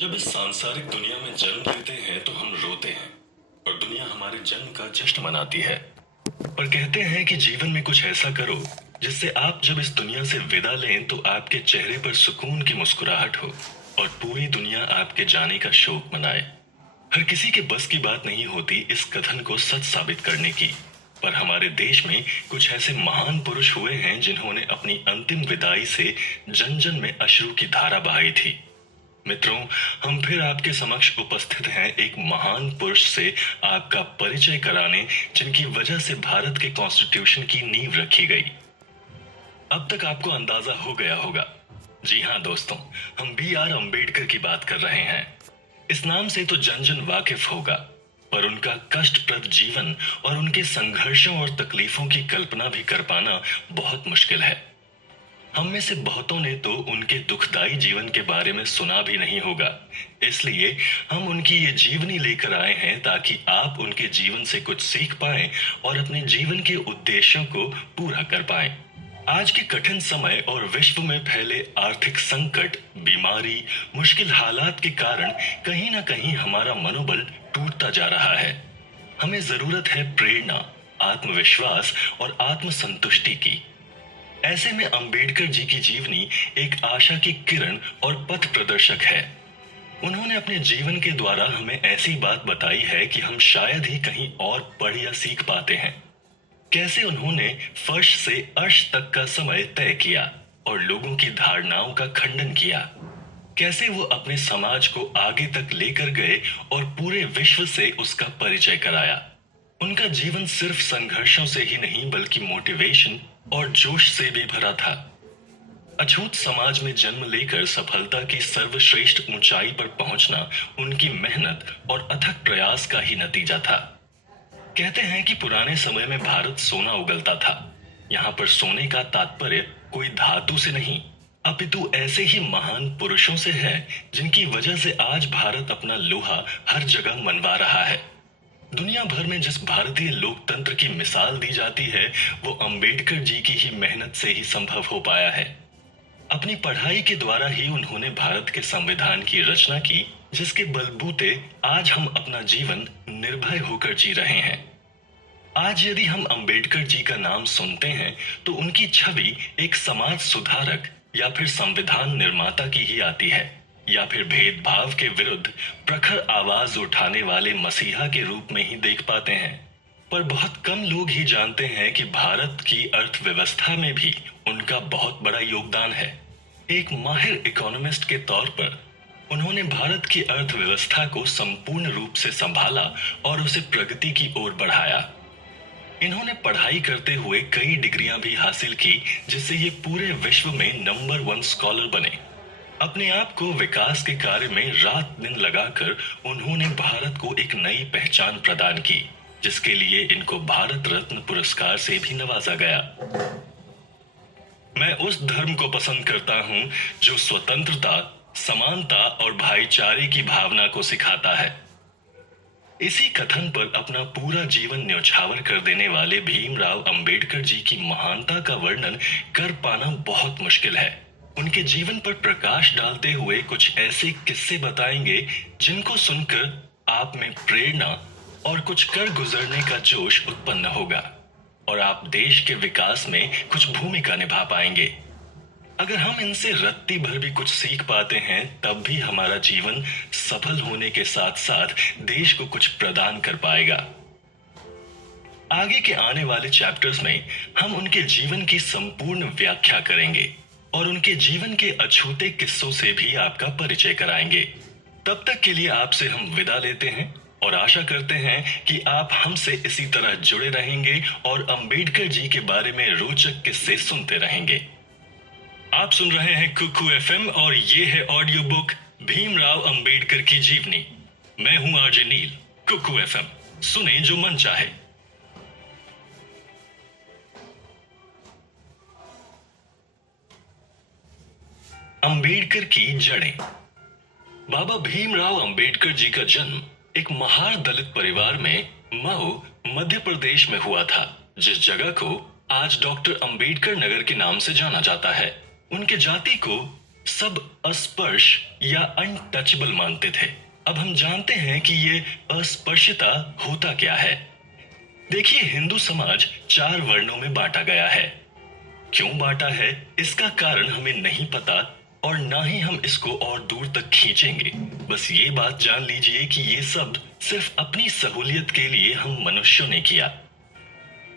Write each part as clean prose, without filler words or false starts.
जब इस सांसारिक दुनिया में जन्म लेते हैं तो हम रोते हैं और दुनिया हमारे जन्म का जश्न मनाती है। पर कहते हैं कि जीवन में कुछ ऐसा करो जिससे आप जब इस दुनिया से विदा लें तो आपके चेहरे पर सुकून की मुस्कुराहट हो और पूरी दुनिया आपके जाने का शोक मनाए। हर किसी के बस की बात नहीं होती इस कथन को सच साबित करने की, पर हमारे देश में कुछ ऐसे महान पुरुष हुए हैं जिन्होंने अपनी अंतिम विदाई से जन जन में अश्रु की धारा बहाई थी। मित्रों, हम फिर आपके समक्ष उपस्थित हैं एक महान पुरुष से आपका परिचय कराने, जिनकी वजह से भारत के कॉन्स्टिट्यूशन की नींव रखी गई। अब तक आपको अंदाजा हो गया होगा। जी हाँ दोस्तों, हम B.R. अम्बेडकर की बात कर रहे हैं। इस नाम से तो जन जन वाकिफ होगा, पर उनका कष्टप्रद जीवन और उनके संघर्षों और तकलीफों की कल्पना भी कर पाना बहुत मुश्किल है। हम में से बहुतों ने तो उनके दुखदाई जीवन के बारे में सुना भी नहीं होगा, इसलिए हम उनकी ये जीवनी लेकर आए हैं ताकि आप उनके जीवन से कुछ सीख पाएं और अपने जीवन के उद्देश्यों को पूरा कर पाएं। आज के कठिन समय और विश्व में फैले आर्थिक संकट, बीमारी, मुश्किल हालात के कारण कहीं ना कहीं हमारा मनोबल टूटता जा रहा है। हमें जरूरत है प्रेरणा, आत्मविश्वास और आत्मसंतुष्टि की। ऐसे में अंबेडकर जी की जीवनी एक आशा की किरण और पथ प्रदर्शक है। उन्होंने अपने जीवन के द्वारा हमें ऐसी बात बताई है कि हम शायद ही कहीं और पढ़ या सीख पाते हैं। कैसे उन्होंने फर्श से अर्श तक का समय तय किया और लोगों की धारणाओं का खंडन किया। कैसे वो अपने समाज को आगे तक लेकर गए और पूरे विश्व से उसका परिचय कराया। उनका जीवन सिर्फ संघर्षों से ही नहीं बल्कि मोटिवेशन और जोश से भी भरा था। अछूत समाज में जन्म लेकर सफलता की सर्वश्रेष्ठ ऊंचाई पर पहुंचना उनकी मेहनत और अथक प्रयास का ही नतीजा था। कहते हैं कि पुराने समय में भारत सोना उगलता था। यहाँ पर सोने का तात्पर्य कोई धातु से नहीं, अपितु ऐसे ही महान पुरुषों से है जिनकी वजह से आज भारत अपना लोहा हर जगह मनवा रहा है। दुनिया भर में जिस भारतीय लोकतंत्र की मिसाल दी जाती है वो अंबेडकर जी की ही मेहनत से ही संभव हो पाया है। अपनी पढ़ाई के द्वारा ही उन्होंने भारत के संविधान की रचना की, जिसके बलबूते आज हम अपना जीवन निर्भय होकर जी रहे हैं। आज यदि हम अंबेडकर जी का नाम सुनते हैं तो उनकी छवि एक समाज सुधारक या फिर संविधान निर्माता की ही आती है, या फिर भेदभाव के विरुद्ध प्रखर आवाज उठाने वाले मसीहा के रूप में ही देख पाते हैं। पर बहुत कम लोग ही जानते हैं कि भारत की अर्थव्यवस्था में भी उनका बहुत बड़ा योगदान है। एक माहिर इकोनॉमिस्ट के तौर पर उन्होंने भारत की अर्थव्यवस्था को संपूर्ण रूप से संभाला और उसे प्रगति की ओर बढ़ाया। इन्होंने पढ़ाई करते हुए कई डिग्रियां भी हासिल की, जिससे ये पूरे विश्व में नंबर 1 स्कॉलर बने। अपने आप को विकास के कार्य में रात दिन लगाकर उन्होंने भारत को एक नई पहचान प्रदान की, जिसके लिए इनको भारत रत्न पुरस्कार से भी नवाजा गया। मैं उस धर्म को पसंद करता हूं जो स्वतंत्रता, समानता और भाईचारे की भावना को सिखाता है। इसी कथन पर अपना पूरा जीवन न्यौछावर कर देने वाले भीमराव अंबेडकर जी की महानता का वर्णन कर पाना बहुत मुश्किल है। उनके जीवन पर प्रकाश डालते हुए कुछ ऐसे किस्से बताएंगे जिनको सुनकर आप में प्रेरणा और कुछ कर गुजरने का जोश उत्पन्न होगा और आप देश के विकास में कुछ भूमिका निभा पाएंगे। अगर हम इनसे रत्ती भर भी कुछ सीख पाते हैं तब भी हमारा जीवन सफल होने के साथ साथ देश को कुछ प्रदान कर पाएगा। आगे के आने वाले चैप्टर्स में हम उनके जीवन की संपूर्ण व्याख्या करेंगे और उनके जीवन के अछूते किस्सों से भी आपका परिचय कराएंगे। तब तक के लिए आपसे हम विदा लेते हैं और आशा करते हैं कि आप हमसे इसी तरह जुड़े रहेंगे और अंबेडकर जी के बारे में रोचक किस्से सुनते रहेंगे। आप सुन रहे हैं कुकू FM और ये है ऑडियो बुक भीमराव अंबेडकर की जीवनी। मैं हूं आरजे नील। कुकू FM, सुने जो मन चाहे। अंबेडकर की जड़ें। बाबा भीमराव अंबेडकर जी का जन्म एक महार दलित परिवार में मऊ, मध्य प्रदेश में हुआ था, जिस जगह को आज डॉक्टर अंबेडकर नगर के नाम से जाना जाता है। उनके जाति को सब अस्पर्श या अनटचेबल मानते थे। अब हम जानते हैं कि ये अस्पर्शता होता क्या है। देखिए, हिंदू समाज 4 वर्णों में बांटा गया है। क्यों बांटा है इसका कारण हमें नहीं पता और ना ही हम इसको और दूर तक खींचेंगे। बस ये बात जान लीजिए कि ये सब सिर्फ अपनी सहूलियत के लिए हम मनुष्यों ने किया।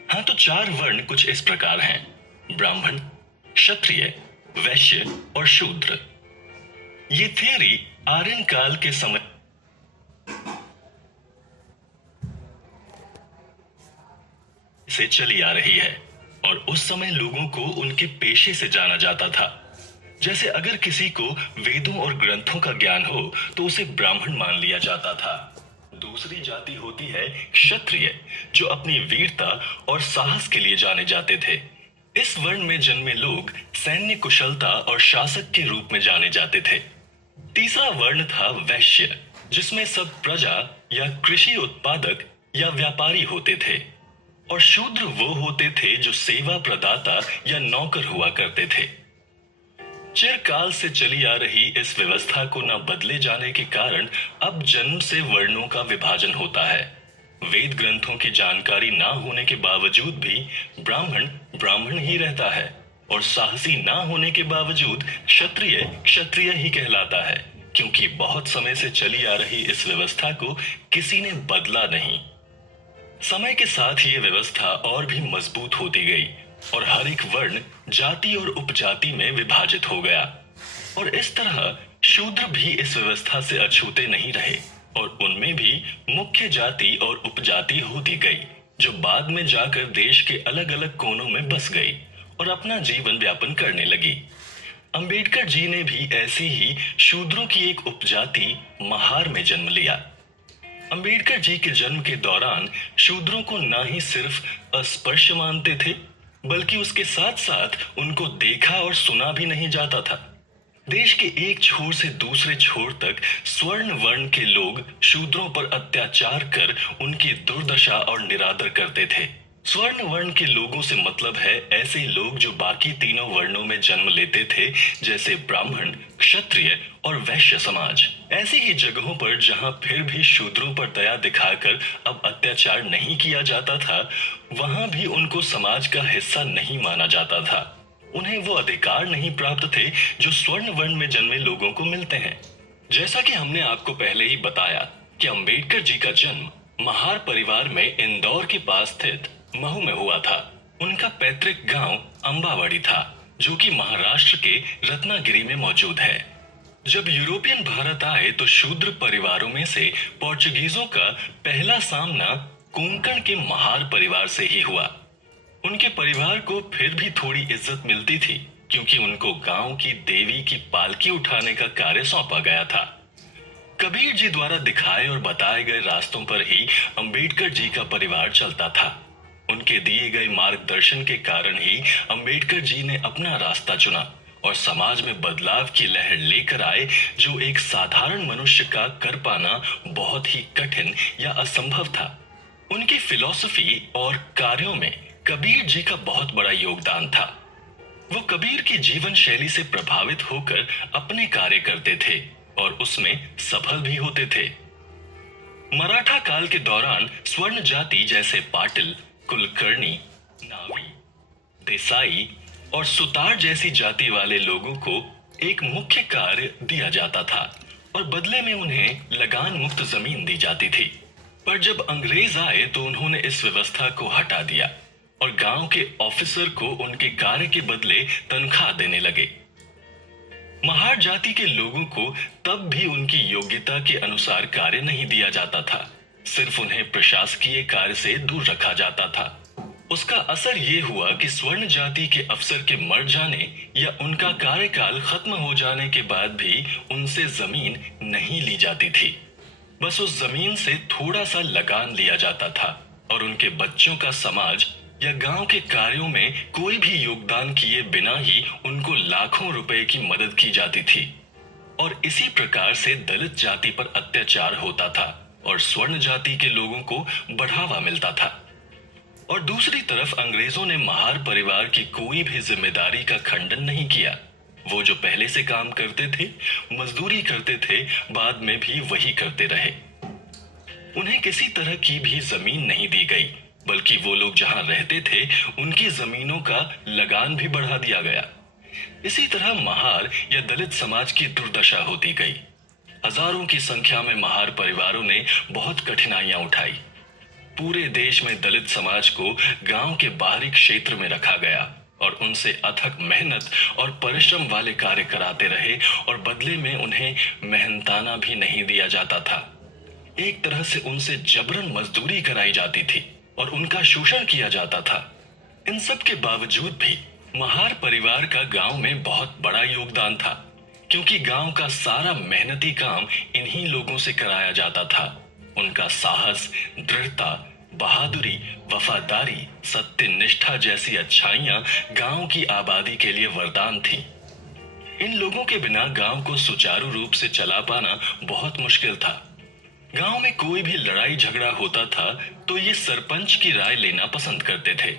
हाँ, तो 4 वर्ण कुछ इस प्रकार हैं: ब्राह्मण, क्षत्रिय, वैश्य और शूद्र। ये थियरी आर्यन काल के समय से चली आ रही है और उस समय लोगों को उनके पेशे से जाना जाता था। जैसे अगर किसी को वेदों और ग्रंथों का ज्ञान हो तो उसे ब्राह्मण मान लिया जाता था। दूसरी जाति होती है क्षत्रिय, जो अपनी वीरता और साहस के लिए जाने जाते थे। इस वर्ण में जन्मे लोग सैन्य कुशलता और शासक के रूप में जाने जाते थे। तीसरा वर्ण था वैश्य, जिसमें सब प्रजा या कृषि उत्पादक या व्यापारी होते थे। और शूद्र वो होते थे जो सेवा प्रदाता या नौकर हुआ करते थे। चिरकाल से चली आ रही इस व्यवस्था को न बदले जाने के कारण अब जन्म से वर्णों का विभाजन होता है। वेद ग्रंथों की जानकारी ना होने के बावजूद भी ब्राह्मण ब्राह्मण ही रहता है और साहसी ना होने के बावजूद क्षत्रिय क्षत्रिय ही कहलाता है, क्योंकि बहुत समय से चली आ रही इस व्यवस्था को किसी ने बदला नहीं। समय के साथ ये व्यवस्था और भी मजबूत होती गई और हर एक वर्ण जाति और उपजाति में विभाजित हो गया। और इस तरह शूद्र भी इस व्यवस्था से अछूते नहीं रहे और उनमें भी मुख्य जाति और उपजाति होती गई, जो बाद में जाकर देश के अलग अलग कोनों में बस गई और अपना जीवन व्यापन करने लगी। अंबेडकर जी ने भी ऐसी ही शूद्रों की एक उपजाति महार में जन्म लिया। अंबेडकर जी के जन्म के दौरान शूद्रों को ना ही सिर्फ अस्पृश्य मानते थे, बल्कि उसके साथ साथ उनको देखा और सुना भी नहीं जाता था। देश के एक छोर से दूसरे छोर तक स्वर्ण वर्ण के लोग शूद्रों पर अत्याचार कर उनकी दुर्दशा और निरादर करते थे। स्वर्ण वर्ण के लोगों से मतलब है ऐसे लोग जो बाकी तीनों वर्णों में जन्म लेते थे, जैसे ब्राह्मण, क्षत्रिय और वैश्य समाज। ऐसी ही जगहों पर जहां फिर भी शूद्रों पर दया दिखाकर अब अत्याचार नहीं किया जाता था, वहां भी उनको समाज का हिस्सा नहीं माना जाता था। उन्हें वो अधिकार नहीं प्राप्त थे जो स्वर्ण वर्ण में जन्मे लोगों को मिलते हैं। जैसा कि हमने आपको पहले ही बताया कि अंबेडकर जी का जन्म महार परिवार में इंदौर के पास स्थित महू में हुआ था। उनका पैतृक गांव अंबावड़ी था, जो कि महाराष्ट्र के रत्नागिरी में मौजूद है। जब यूरोपियन भारत आए तो शूद्र परिवारों में से पोर्चुगीजों का पहला सामना कोंकण के महार परिवार से ही हुआ। उनके परिवार को फिर भी थोड़ी इज्जत मिलती थी, क्योंकि उनको गांव की देवी की पालकी उठाने का कार्य सौंपा गया था। कबीर जी द्वारा दिखाए और बताए गए रास्तों पर ही अंबेडकर जी का परिवार चलता था। उनके दिए गए मार्गदर्शन के कारण ही अंबेडकर जी ने अपना रास्ता चुना और समाज में बदलाव की लहर लेकर आए, जो एक साधारण मनुष्य का कर पाना बहुत ही कठिन या असंभव था। उनकी फिलॉसफी और कार्यों में कबीर जी का बहुत बड़ा योगदान था। वो कबीर की जीवन शैली से प्रभावित होकर अपने कार्य करते थे और उसमें सफल भी होते थे। मराठा काल के दौरान स्वर्ण जाति जैसे पाटिल, कुलकर्णी, नावी, देसाई और सुतार जैसी जाति वाले लोगों को एक मुख्य कार्य दिया जाता था और बदले में उन्हें लगान मुक्त जमीन दी जाती थी। पर जब अंग्रेज आए तो उन्होंने इस व्यवस्था को हटा दिया और गांव के ऑफिसर को उनके कार्य के बदले तनख्वाह देने लगे। महार जाति के लोगों को तब भी उनकी योग्यता के अनुसार कार्य नहीं दिया जाता था, सिर्फ उन्हें प्रशासकीय कार्य से दूर रखा जाता था। उसका असर ये हुआ कि स्वर्ण जाति के अफसर के मर जाने या उनका कार्यकाल खत्म हो जाने के बाद भी उनसे जमीन नहीं ली जाती थी। बस उस जमीन से थोड़ा सा लगान लिया जाता था और उनके बच्चों का समाज या गांव के कार्यों में कोई भी योगदान किए बिना ही उनको लाखों रुपए की मदद की जाती थी। और इसी प्रकार से दलित जाति पर अत्याचार होता था और स्वर्ण जाति के लोगों को बढ़ावा मिलता था। और दूसरी तरफ अंग्रेजों ने महार परिवार की कोई भी जिम्मेदारी का खंडन नहीं किया। वो जो पहले से काम करते थे, मजदूरी करते थे, बाद में भी वही करते रहे। उन्हें किसी तरह की भी जमीन नहीं दी गई, बल्कि वो लोग जहां रहते थे उनकी जमीनों का लगान भी बढ़ा दिया गया। इसी तरह महार या दलित समाज की दुर्दशा होती गई। हजारों की संख्या में महार परिवारों ने बहुत कठिनाइयां उठाई। पूरे देश में दलित समाज को गांव के बाहरी क्षेत्र में रखा गया और उनसे अथक मेहनत और परिश्रम वाले कार्य कराते रहे और बदले में उन्हें मेहनताना भी नहीं दिया जाता था। एक तरह से उनसे जबरन मजदूरी कराई जाती थी और उनका शोषण किया जाता था। इन सब के बावजूद भी महार परिवार का गांव में बहुत बड़ा योगदान था, क्योंकि गांव का सारा मेहनती काम इन्हीं लोगों से कराया जाता था। उनका साहस, दृढ़ता, बहादुरी, वफादारी, सत्य निष्ठा जैसी अच्छाइयां गांव की आबादी के लिए वरदान थी। इन लोगों के बिना गांव को सुचारू रूप से चला पाना बहुत मुश्किल था। गांव में कोई भी लड़ाई झगड़ा होता था तो ये सरपंच की राय लेना पसंद करते थे।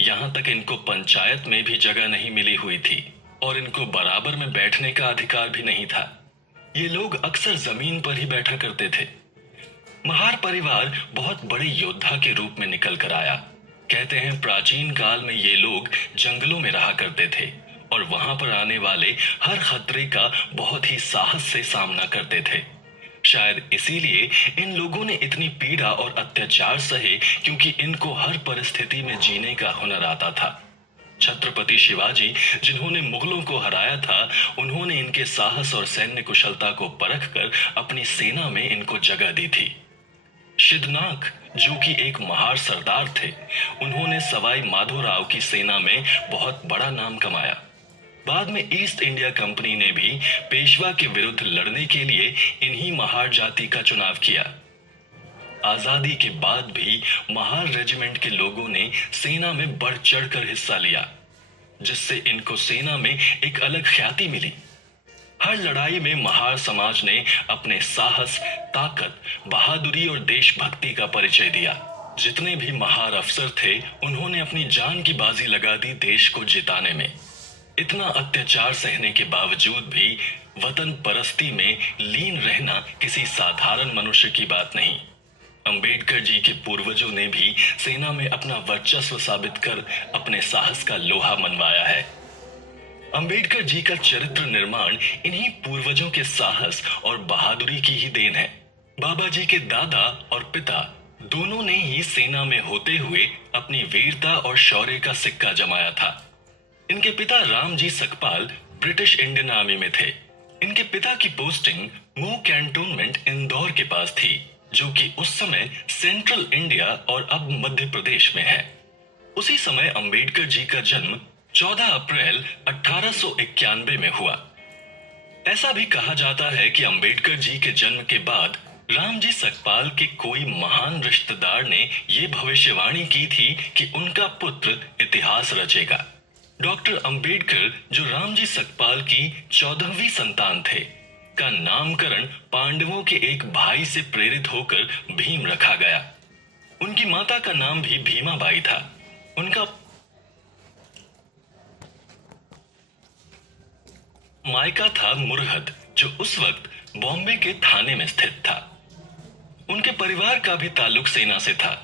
यहाँ तक इनको पंचायत में भी जगह नहीं मिली हुई थी और इनको बराबर में बैठने का अधिकार भी नहीं था। ये लोग अक्सर जमीन पर ही बैठा करते थे। महार परिवार बहुत बड़े योद्धा के रूप में निकल कर आया। कहते हैं प्राचीन काल में ये लोग जंगलों में रहा करते थे और वहां पर आने वाले हर खतरे का बहुत ही साहस से सामना करते थे। शायद इसीलिए इन लोगों ने इतनी पीड़ा और अत्याचार सहे, क्योंकि इनको हर परिस्थिति में जीने का हुनर आता था। छत्रपति शिवाजी, जिन्होंने मुगलों को हराया था, उन्होंने इनके साहस और सैन्य कुशलता को परखकर अपनी सेना में इनको जगह दी थी। शिदनाक, जो कि एक महार सरदार थे, उन्होंने सवाई माधोराव की सेना में बहुत बड़ा नाम कमाया। बाद में ईस्ट इंडिया कंपनी ने भी पेशवा के विरुद्ध लड़ने के लिए इन्हीं महार जाति का चुनाव किया। आजादी के बाद भी महार रेजिमेंट के लोगों ने सेना में बढ़ चढ़कर हिस्सा लिया, जिससे इनको सेना में एक अलग ख्याति मिली। हर लड़ाई में महार समाज ने अपने साहस, ताकत, बहादुरी और देशभक्ति का परिचय दिया। जितने भी महार अफसर थे, उन्होंने अपनी जान की बाजी लगा दी देश को जिताने में। इतना अत्याचार सहने के बावजूद भी वतन परस्ती में लीन रहना किसी साधारण मनुष्य की बात नहीं। अंबेडकर जी के पूर्वजों ने भी सेना में अपना वर्चस्व साबित कर अपने साहस का लोहा मनवाया है। अंबेडकर जी का चरित्र निर्माण इन्हीं पूर्वजों के साहस और बहादुरी की ही देन है। बाबा जी के दादा और पिता दोनों ने ही सेना में होते हुए अपनी वीरता और शौर्य का सिक्का जमाया था। इनके पिता Ramji Sakpal British Indian army में थे। इनके पिता की पोस्टिंग मू कैंटोनमेंट इंदौर के पास थी, जो कि उस समय सेंट्रल इंडिया और अब मध्य प्रदेश में है। उसी समय अंबेडकर जी का जन्म 14 अप्रैल 1891 में हुआ। ऐसा भी कहा जाता है कि अंबेडकर जी के जन्म के बाद रामजी सकपाल के कोई महान रिश्तेदार ने यह भविष्यवाणी की थी कि उनका पुत्र इतिहास रचेगा। डॉक्टर अंबेडकर, जो रामजी सकपाल की 14वीं संतान थे, का नामकरण पांडवों के एक भाई से प्रेरित होकर भीम रखा गया। उनकी माता का नाम भी भीमाबाई था। उनका मायका था मुरहद, जो उस वक्त बॉम्बे के थाने में स्थित था। उनके परिवार का भी ताल्लुक सेना से था।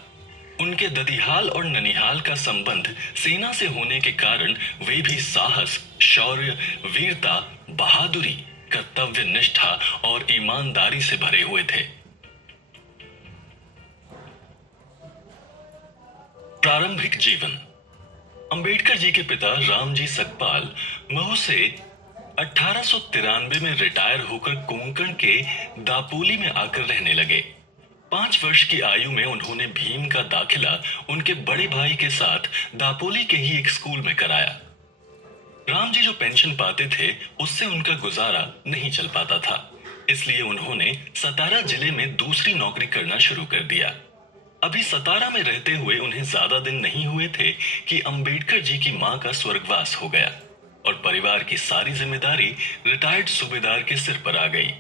उनके ददिहाल और ननिहाल का संबंध सेना से होने के कारण वे भी साहस, शौर्य, वीरता, बहादुरी, कर्तव्य निष्ठा और ईमानदारी से भरे हुए थे। प्रारंभिक जीवन। अंबेडकर जी के पिता रामजी सकपाल महू से 1893 में रिटायर होकर कोंकण के दापोली में आकर रहने लगे। 5 वर्ष की आयु में उन्होंने भीम का दाखिला उनके बड़े भाई के साथ दापोली के ही एक स्कूल में कराया। राम जी जो पेंशन पाते थे, उससे उनका गुजारा नहीं चल पाता था, इसलिए उन्होंने सतारा जिले में दूसरी नौकरी करना शुरू कर दिया। अभी सतारा में रहते हुए उन्हें ज्यादा दिन नहीं हुए थे कि अंबेडकर जी की मां का स्वर्गवास हो गया और परिवार की सारी जिम्मेदारी रिटायर्ड सूबेदार के सिर पर आ गई।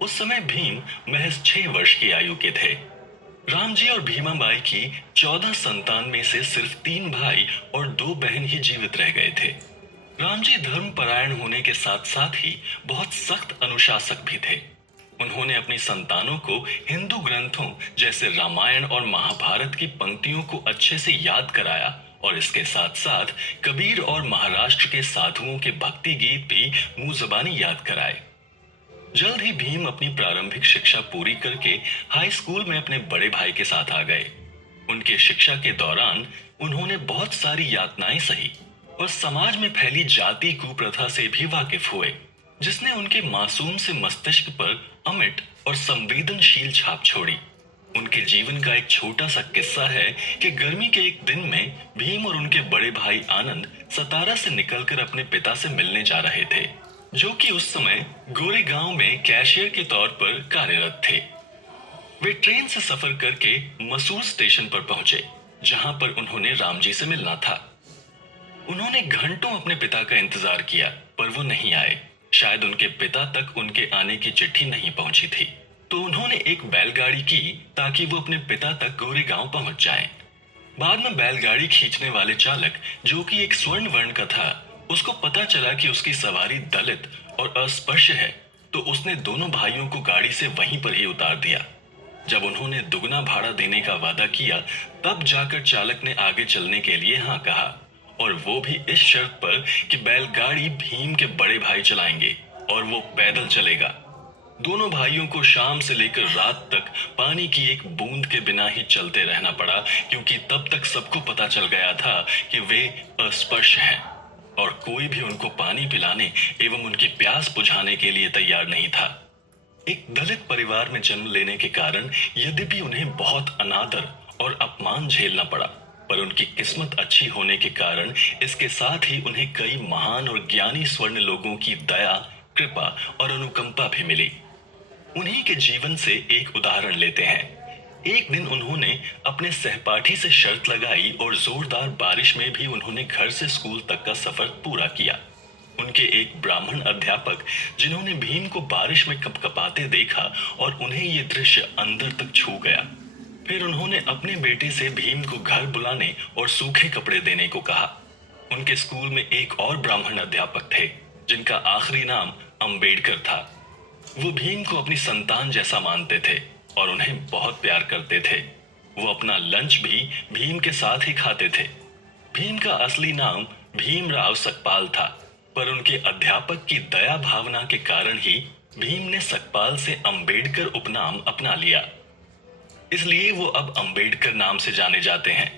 उस समय भीम महज 6 वर्ष की आयु के थे। राम जी और भीमाबाई की 14 संतान में से सिर्फ 3 भाई और 2 बहन ही जीवित रह गए थे। राम जी धर्मपरायण होने के साथ साथ ही बहुत सख्त अनुशासक भी थे। उन्होंने अपनी संतानों को हिंदू ग्रंथों जैसे रामायण और महाभारत की पंक्तियों को अच्छे से याद कराया और इसके साथ साथ कबीर और महाराष्ट्र के साधुओं के भक्ति गीत भी मुंह जबानी याद कराए। जल्द ही भीम अपनी प्रारंभिक शिक्षा पूरी करके हाई स्कूल में अपने बड़े भाई के साथ आ गए। उनके शिक्षा के दौरान उन्होंने बहुत सारी यातनाएं सही और समाज में फैली जाति कुप्रथा से भी वाकिफ हुए, जिसने उनके मासूम से मस्तिष्क पर अमिट और संवेदनशील छाप छोड़ी। उनके जीवन का एक छोटा सा किस्सा है कि गर्मी के एक दिन में भीम और उनके बड़े भाई आनंद सतारा से निकलकर अपने पिता से मिलने जा रहे थे, जो कि उस समय गोरेगांव में कैशियर के तौर पर कार्यरत थे। वे ट्रेन से सफर करके मसूर स्टेशन पर पहुंचे, जहां पर उन्होंने राम जी से मिलना था। उन्होंने घंटों अपने पिता का इंतजार किया, पर वो नहीं आए। शायद उनके पिता तक उनके आने की चिट्ठी नहीं पहुंची थी, तो उन्होंने एक बैलगाड़ी की ताकि वो अपने पिता तक गोरेगांव पहुंच जाएं। बाद में बैलगाड़ी खींचने वाले चालक, जो कि एक स्वर्ण वर्ण का था, उसको पता चला कि उसकी सवारी दलित और अस्पृश्य है, तो उसने दोनों भाइयों को गाड़ी से वहीं पर ही उतार दिया। जब उन्होंने दुगना भाड़ा देने का वादा किया, तब जाकर चालक ने आगे चलने के लिए हाँ कहा, और वो भी इस शर्त पर कि बैलगाड़ी भीम के बड़े भाई चलाएंगे और वो पैदल चलेगा। दोनों भाइयों को शाम से लेकर रात तक पानी की एक बूंद के बिना ही चलते रहना पड़ा, क्योंकि तब तक सबको पता चल गया था कि वे अस्पृश्य हैं और कोई भी उनको पानी पिलाने एवं उनकी प्यास बुझाने के लिए तैयार नहीं था। एक दलित परिवार में जन्म लेने के कारण यद्यपि उन्हें बहुत अनादर और अपमान झेलना पड़ा, पर उनकी किस्मत अच्छी होने के कारण इसके साथ ही उन्हें कई महान और ज्ञानी स्वर्ण लोगों की दया, कृपा और अनुकंपा भी मिली। उन्हीं के जीवन से एक उदाहरण लेते हैं। एक दिन उन्होंने अपने सहपाठी से शर्त लगाई और जोरदार बारिश में भी उन्होंने घर से स्कूल तक का सफर पूरा किया। उनके एक ब्राह्मण अध्यापक, जिन्होंने भीम को बारिश में कपकपाते देखा और उन्हें ये दृश्य अंदर तक छू गया, फिर उन्होंने अपने बेटे से भीम को घर बुलाने और सूखे कपड़े देने को कहा। उनके स्कूल में एक और ब्राह्मण अध्यापक थे, जिनका आखिरी नाम अंबेडकर था। वो भीम को अपनी संतान जैसा मानते थे और उन्हें बहुत प्यार करते थे। वो अपना लंच भी भीम के साथ ही खाते थे। भीम का असली नाम भीमराव सकपाल था, पर उनके अध्यापक की दया भावना के कारण ही भीम ने सकपाल से अंबेडकर उपनाम अपना लिया। इसलिए वो अब अंबेडकर नाम से जाने जाते हैं।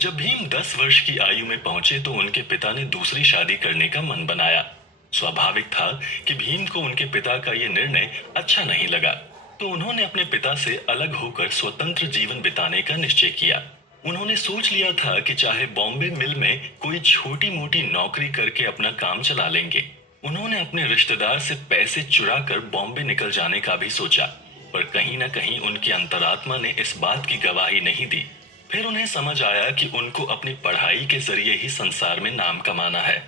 जब भीम 10 वर्ष की आयु में पहुंचे तो उनके पिता ने दूसरी शादी करने का मन बनाया। स्वाभाविक था कि भीम को उनके पिता का यह निर्णय अच्छा नहीं लगा, तो उन्होंने अपने पिता से अलग होकर स्वतंत्र जीवन बिताने का निश्चय किया। उन्होंने सोच लिया था कि चाहे बॉम्बे मिल में कोई छोटी मोटी नौकरी करके अपना काम चला लेंगे। उन्होंने अपने रिश्तेदार से पैसे चुरा कर बॉम्बे निकल जाने का भी सोचा, पर कहीं न कहीं उनकी अंतरात्मा ने इस बात की गवाही नहीं दी। फिर उन्हें समझ आया कि उनको अपनी पढ़ाई के जरिए ही संसार में नाम कमाना है।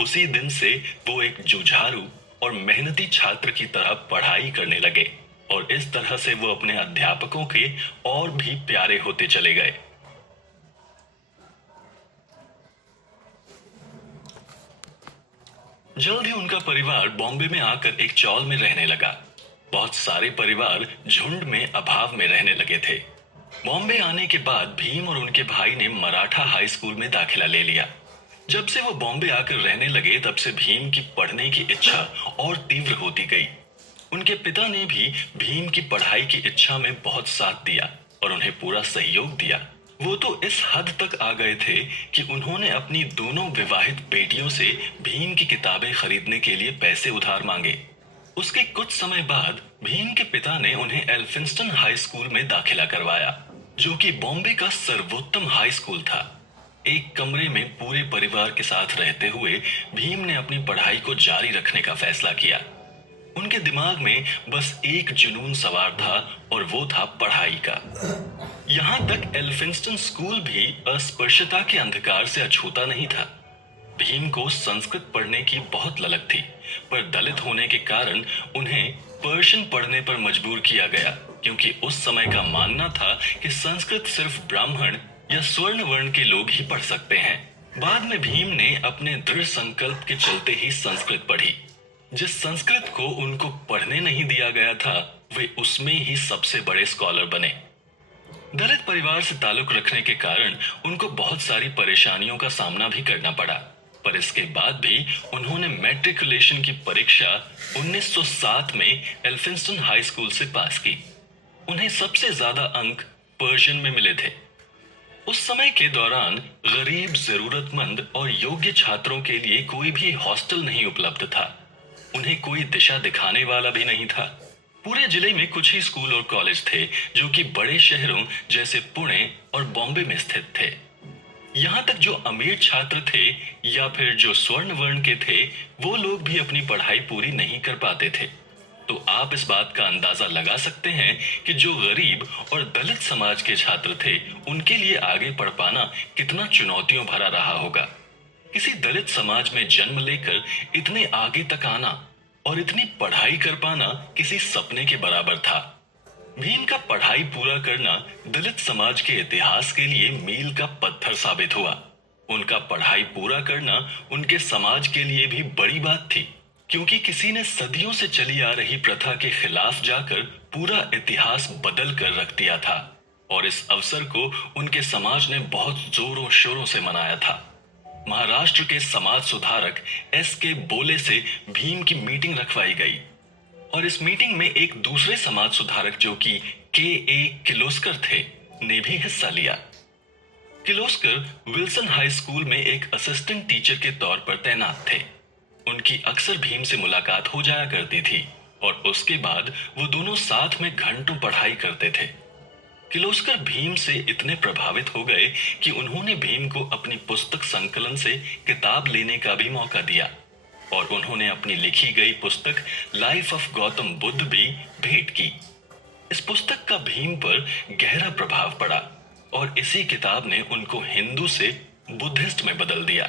उसी दिन से वो एक जुझारू और मेहनती छात्र की तरह पढ़ाई करने लगे और इस तरह से वो अपने अध्यापकों के और भी प्यारे होते चले गए। जल्द ही उनका परिवार बॉम्बे में आकर एक चौल में रहने लगा। बहुत सारे परिवार झुंड में अभाव में रहने लगे थे। बॉम्बे आने के बाद भीम और उनके भाई ने मराठा हाई स्कूल में दाखिला ले लिया। जब से वो बॉम्बे आकर रहने लगे, तब से भीम की पढ़ने की इच्छा और तीव्र होती गई। उनके पिता ने भी भीम की पढ़ाई की इच्छा में बहुत साथ दिया और उन्हें पूरा सहयोग दिया। वो तो इस हद तक आ गए थे कि उन्होंने अपनी दोनों विवाहित बेटियों से भीम की किताबें खरीदने के लिए पैसे उधार मांगे। उसके कुछ समय बाद भीम के पिता ने उन्हें एल्फिंस्टन हाई स्कूल में दाखिला करवाया, जो कि बॉम्बे का सर्वोत्तम हाई स्कूल था। एक कमरे में पूरे परिवार के साथ रहते हुए भीम ने अपनी पढ़ाई को जारी रखने का फैसला किया। उनके दिमाग में बस एक जुनून सवार था और वो था पढ़ाई का। यहाँ तक एल्फिंस्टन स्कूल भी अस्पृश्यता के अंधकार से अछूता नहीं था। भीम को संस्कृत पढ़ने की बहुत ललक थी, पर दलित होने के कारण उन्हें पर्शियन पढ़ने पर मजबूर किया गया, क्योंकि उस समय का मानना था कि संस्कृत सिर्फ ब्राह्मण या स्वर्ण वर्ण के लोग ही पढ़ सकते हैं। बाद में भीम ने अपने दृढ़ संकल्प के चलते ही संस्कृत पढ़ी। जिस संस्कृत को उनको पढ़ने नहीं दिया गया था, वे उसमें ही सबसे बड़े स्कॉलर बने। दलित परिवार से ताल्लुक रखने के कारण उनको बहुत सारी परेशानियों का सामना भी करना पड़ा, पर इसके बाद भी उन्होंने मैट्रिकुलेशन की परीक्षा 1907 में एल्फिंस्टन हाई स्कूल से पास की। उन्हें सबसे ज्यादा अंक पर्शियन में मिले थे। उस समय के दौरान गरीब, जरूरतमंद और योग्य छात्रों के लिए कोई भी हॉस्टल नहीं उपलब्ध था। उन्हें कोई दिशा दिखाने वाला भी नहीं था। पूरे जिले में कुछ ही स्कूल और कॉलेज थे जो कि बड़े शहरों जैसे पुणे और बॉम्बे में स्थित थे। यहाँ तक जो अमीर छात्र थे या फिर जो स्वर्ण वर्ण के थे, वो लोग भी अपनी पढ़ाई पूरी नहीं कर पाते थे। तो आप इस बात का अंदाजा लगा सकते हैं कि जो गरीब और दलित समाज के छात्र थे, उनके लिए आगे पढ़ पाना कितना चुनौतियों भरा रहा होगा। किसी दलित समाज में जन्म लेकर इतने आगे तक आना और इतनी पढ़ाई कर पाना किसी सपने के बराबर था। भीम का पढ़ाई पूरा करना दलित समाज के इतिहास के लिए मील का पत्थर साबित हुआ। उनका पढ़ाई पूरा करना उनके समाज के लिए भी बड़ी बात थी, क्योंकि किसी ने सदियों से चली आ रही प्रथा के खिलाफ जाकर पूरा इतिहास बदल कर रख दिया था। और इस अवसर को उनके समाज ने बहुत जोरों शोरों से मनाया था। महाराष्ट्र के समाज सुधारक S.K. बोले से भीम की मीटिंग रखवाई गई और इस मीटिंग में एक दूसरे समाज सुधारक जो कि K.A. किर्लोस्कर थे, ने भी हिस्सा लिया। किर्लोस्कर विल्सन हाई स्कूल में एक असिस्टेंट टीचर के तौर पर तैनात थे। उनकी अक्सर भीम से मुलाकात हो जाया करती थी और उसके बाद वो दोनों साथ में घंटों पढ़ाई करते थे। किर्लोस्कर भीम से इतने प्रभावित हो गए कि उन्होंने भीम को अपनी पुस्तक संकलन से किताब लेने का भी मौका दिया और उन्होंने अपनी लिखी गई पुस्तक लाइफ ऑफ गौतम बुद्ध भी भेंट की। इस पुस्तक का भीम पर गहरा प्रभाव पड़ा और इसी किताब ने उनको हिंदू से बुद्धिस्ट में बदल दिया।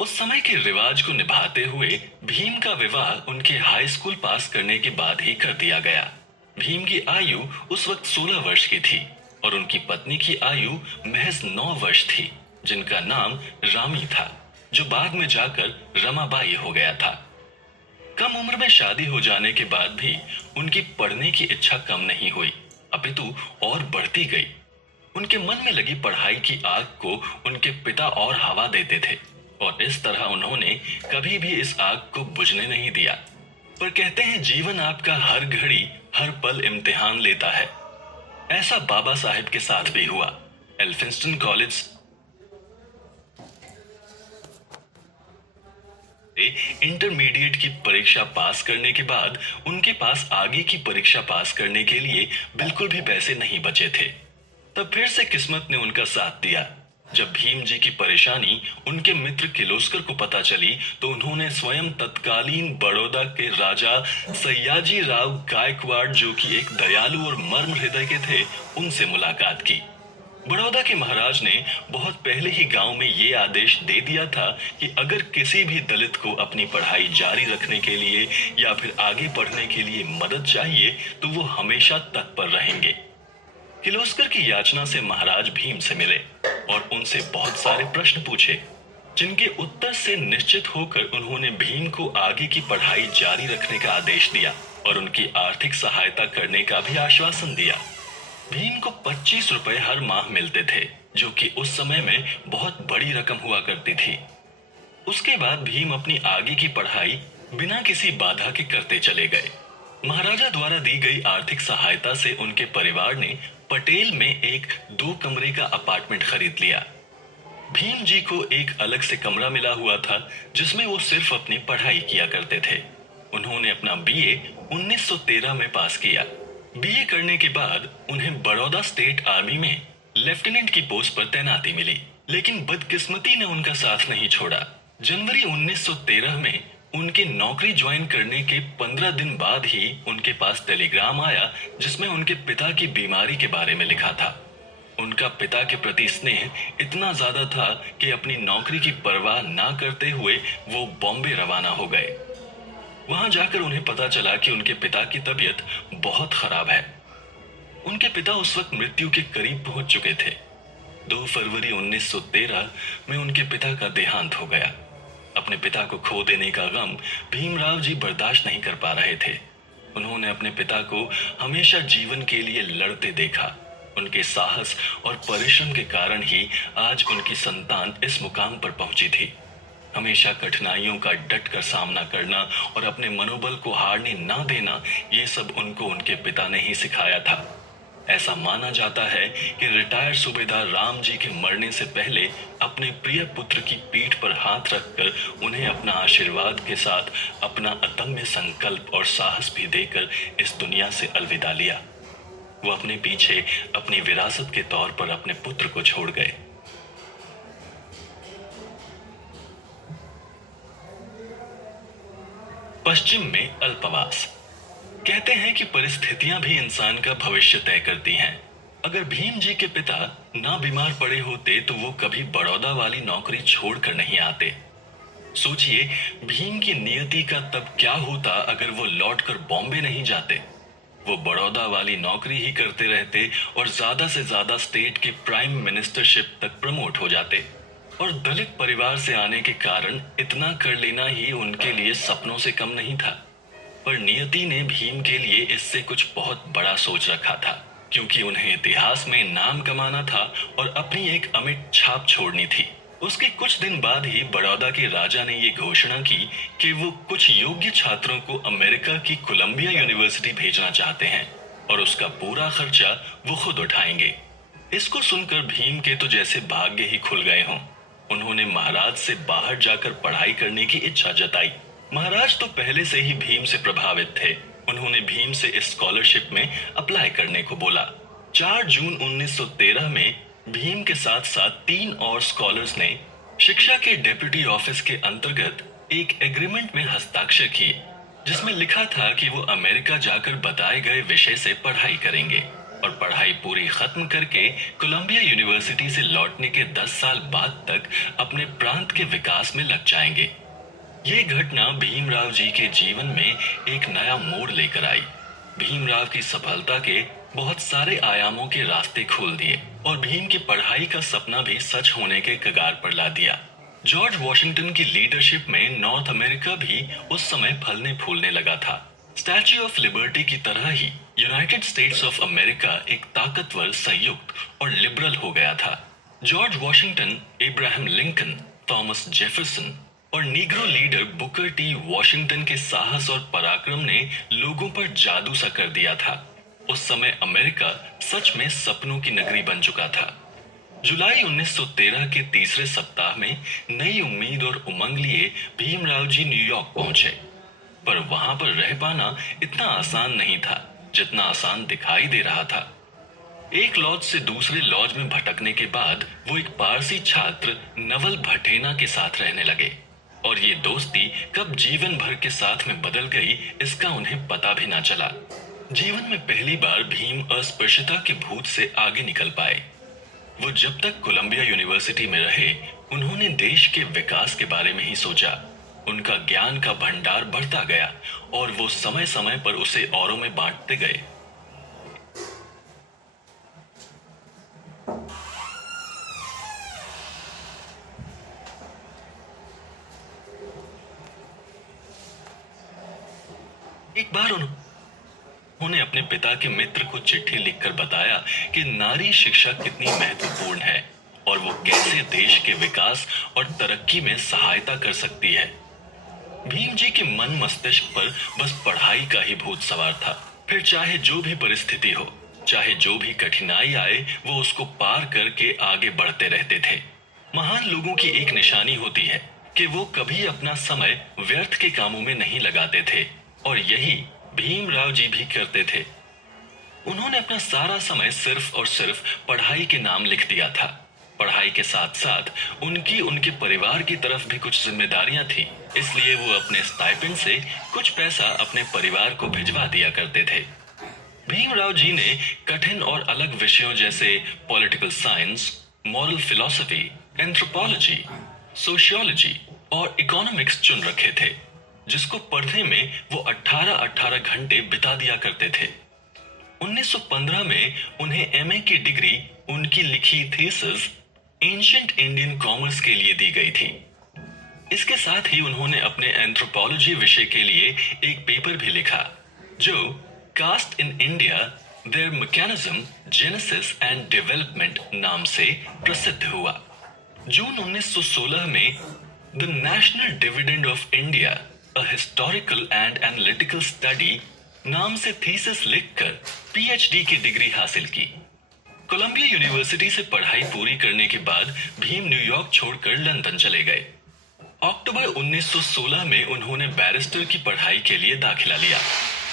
उस समय के रिवाज को निभाते हुए भीम का विवाह उनके हाई स्कूल पास करने के बाद ही कर दिया गया। भीम की आयु उस वक्त 16 वर्ष की थी और उनकी पत्नी की आयु महज 9 वर्ष थी, जिनका नाम रामी था, जो बाद में जाकर रमाबाई हो गया था। कम उम्र में शादी हो जाने के बाद भी उनकी पढ़ने की इच्छा कम नहीं हुई, अपितु और बढ़ती गई। उनके मन में लगी पढ़ाई की आग को उनके पिता और हवा देते थे और इस तरह उन्होंने कभी भी इस आग को बुझने नहीं दिया। पर कहते हैं जीवन आपका हर घड़ी हर पल इम्तिहान लेता है। ऐसा बाबा साहेब के साथ भी हुआ। एल्फिंस्टन कॉलेज इंटरमीडिएट की परीक्षा पास करने के बाद उनके पास आगे की परीक्षा पास करने के लिए बिल्कुल भी पैसे नहीं बचे थे। तब फिर से किस्मत ने उनका साथ दिया। जब भीम जी की परेशानी उनके मित्र किर्लोस्कर को पता चली तो उन्होंने स्वयं तत्कालीन बड़ौदा के राजा सयाजी राव गायकवाड़, जो कि एक दयालु और मर्म हृदय के थे, उनसे मुलाकात की। बड़ौदा के महाराज ने बहुत पहले ही गांव में ये आदेश दे दिया था कि अगर किसी भी दलित को अपनी पढ़ाई जारी रखने के लिए या फिर आगे पढ़ने के लिए मदद चाहिए तो वो हमेशा तत्पर रहेंगे। किर्लोस्कर की याचना से महाराज भीम से मिले और उनसे बहुत सारे प्रश्न पूछे, जिनके उत्तर से निश्चित होकर उन्होंने भीम को आगे की पढ़ाई जारी रखने का आदेश दिया और उनकी आर्थिक सहायता करने का भी आश्वासन दिया। भीम को 25 रुपए हर माह मिलते थे, जो कि उस समय में बहुत बड़ी रकम हुआ करती थी। उसके बाद भीम अपनी आगे की पढ़ाई बिना किसी बाधा के करते चले गए। महाराजा द्वारा दी गई आर्थिक सहायता से उनके परिवार ने पटेल में एक 2 कमरे का अपार्टमेंट खरीद लिया। भीम जी को एक अलग से कमरा मिला हुआ था जिसमें वो सिर्फ अपनी पढ़ाई किया करते थे। उन्होंने अपना बीए 1913 में पास किया। बीए करने के बाद उन्हें बड़ौदा स्टेट आर्मी में लेफ्टिनेंट की पोस्ट पर तैनाती मिली, लेकिन बदकिस्मती ने उनका साथ नहीं छोड़ा। जनवरी 1913 में उनकी नौकरी ज्वाइन करने के 15 दिन बाद ही उनके पास टेलीग्राम आया जिसमें उनके पिता की बीमारी के बारे में लिखा था। उनका पिता के प्रति स्नेह इतना ज्यादा था कि अपनी नौकरी की परवाह ना करते हुए वो बॉम्बे रवाना हो गए। वहां जाकर उन्हें पता चला कि उनके पिता की तबीयत बहुत खराब है। उनके पिता उस वक्त मृत्यु के करीब पहुंच चुके थे। 2 फरवरी 1913 में उनके पिता का देहांत हो गया। अपने पिता को खो देने का गम भीमराव जी बर्दाश्त नहीं कर पा रहे थे। उन्होंने अपने पिता को हमेशा जीवन के लिए लड़ते देखा। उनके साहस और परिश्रम के कारण ही आज उनकी संतान इस मुकाम पर पहुंची थी। हमेशा कठिनाइयों का डट कर सामना करना और अपने मनोबल को हारने ना देना, ये सब उनको उनके पिता ने ही सिखाया था। ऐसा माना जाता है कि रिटायर्ड सूबेदार राम जी के मरने से पहले अपने प्रिय पुत्र की पीठ पर हाथ रखकर उन्हें अपना आशीर्वाद के साथ अपना अदम्य संकल्प और साहस भी देकर इस दुनिया से अलविदा लिया। वो अपने पीछे अपनी विरासत के तौर पर अपने पुत्र को छोड़ गए। पश्चिम में अल्पवास। कहते हैं कि परिस्थितियां भी इंसान का भविष्य तय करती हैं। अगर भीम जी के पिता ना बीमार पड़े होते तो वो कभी बड़ौदा वाली नौकरी छोड़कर नहीं आते। सोचिए भीम की नियति का तब क्या होता अगर वो लौटकर बॉम्बे नहीं जाते। वो बड़ौदा वाली नौकरी ही करते रहते और ज्यादा से ज्यादा स्टेट के प्राइम मिनिस्टरशिप तक प्रमोट हो जाते। और दलित परिवार से आने के कारण इतना कर लेना ही उनके लिए सपनों से कम नहीं था। पर नियति ने भीम के लिए इससे कुछ बहुत बड़ा सोच रखा था, क्योंकि उन्हें इतिहास में नाम कमाना था और अपनी एक अमिट छाप छोड़नी थी। उसके कुछ दिन बाद ही बड़ौदा के राजा ने ये घोषणा की कि वो कुछ योग्य छात्रों को अमेरिका की कोलंबिया यूनिवर्सिटी भेजना चाहते हैं और उसका पूरा खर्चा वो खुद उठाएंगे। इसको सुनकर भीम के तो जैसे भाग्य ही खुल गए हों। उन्होंने महाराज से बाहर जाकर पढ़ाई करने की इच्छा जताई। महाराज तो पहले से ही भीम से प्रभावित थे। उन्होंने भीम से इस स्कॉलरशिप में अप्लाई करने को बोला। 4 जून 1913 में भीम के साथ साथ 3 और स्कॉलर्स ने शिक्षा के डेप्यूटी ऑफिस के अंतर्गत एक एग्रीमेंट में हस्ताक्षर किए, जिसमें लिखा था कि वो अमेरिका जाकर बताए गए विषय से पढ़ाई करेंगे और पढ़ाई पूरी खत्म करके कोलंबिया यूनिवर्सिटी से लौटने के 10 साल बाद तक अपने प्रांत के विकास में लग जाएंगे। ये घटना भीमराव जी के जीवन में एक नया मोड़ लेकर आई। भीमराव की सफलता के बहुत सारे आयामों के रास्ते खोल दिए और भीम की पढ़ाई का सपना भी सच होने के कगार पर ला दिया। जॉर्ज वॉशिंगटन की लीडरशिप में नॉर्थ अमेरिका भी उस समय फलने फूलने लगा था। स्टैच्यू ऑफ लिबर्टी की तरह ही यूनाइटेड स्टेट्स ऑफ अमेरिका एक ताकतवर, संयुक्त और लिबरल हो गया था। जॉर्ज वॉशिंगटन, इब्राहिम लिंकन, थॉमस जेफरसन और Negro leader Booker T Washington के साहस और पराक्रम ने लोगों पर जादू सा कर दिया था। उस समय अमेरिका सच में सपनों की नगरी बन चुका था। जुलाई 1913 के तीसरे सप्ताह में नई उम्मीद और उमंग लिए भीमराव जी न्यूयॉर्क पहुंचे। पर वहां पर रह पाना इतना आसान नहीं था जितना आसान दिखाई दे रहा था। एक लॉज से दूसरे लॉज में भटकने के बाद वो एक पारसी छात्र नवल भटेना के साथ रहने लगे और ये दोस्ती कब जीवन भर के साथ में बदल गई इसका उन्हें पता भी ना चला। जीवन में पहली बार भीम अस्पृश्यता के भूत से आगे निकल पाए। वो जब तक कोलंबिया यूनिवर्सिटी में रहे उन्होंने देश के विकास के बारे में ही सोचा। उनका ज्ञान का भंडार बढ़ता गया और वो समय समय पर उसे औरों में बांटते गए। एक बार उन्होंने अपने पिता के मित्र को चिट्ठी लिखकर बताया कि नारी शिक्षा कितनी महत्वपूर्ण है और वो कैसे देश के विकास और तरक्की में सहायता कर सकती है। भीम जी के मन मस्तिष्क पर बस पढ़ाई का ही भूत सवार था। फिर चाहे जो भी परिस्थिति हो, चाहे जो भी कठिनाई आए, वो उसको पार करके आगे बढ़ते रहते थे। महान लोगों की एक निशानी होती है कि वो कभी अपना समय व्यर्थ के कामों में नहीं लगाते थे और यही भीमराव जी भी करते थे। उन्होंने अपना सारा समय सिर्फ और सिर्फ पढ़ाई के नाम लिख दिया था। पढ़ाई के साथ साथ उनकी उनके परिवार की तरफ भी कुछ जिम्मेदारियां थी, इसलिए वो अपने स्टाइपेंड से कुछ पैसा अपने परिवार को भिजवा दिया करते थे। भीमराव जी ने कठिन और अलग विषयों जैसे political science, moral philosophy, anthropology, sociology और इकोनॉमिक्स चुन रखे थे, जिसको पढ़ने में वो 18-18 घंटे बिता दिया करते थे। 1915 में उन्हें एमए की डिग्री उनकी लिखी थीसिस एंशिएंट इंडियन कॉमर्स के लिए दी गई थी। इसके साथ ही उन्होंने अपने एंथ्रोपोलॉजी विषय के लिए एक पेपर भी लिखा जो caste in India their mechanism genesis and development नाम से प्रसिद्ध हुआ। जून 1916 में the national dividend of India a historical and analytical study नाम से थीसिस लिखकर पीएचडी की डिग्री हासिल की। कोलंबिया यूनिवर्सिटी से पढ़ाई पूरी करने के बाद भीम न्यूयॉर्क छोड़कर लंदन चले गए। अक्टूबर 1916 में उन्होंने बैरिस्टर की पढ़ाई के लिए दाखिला लिया।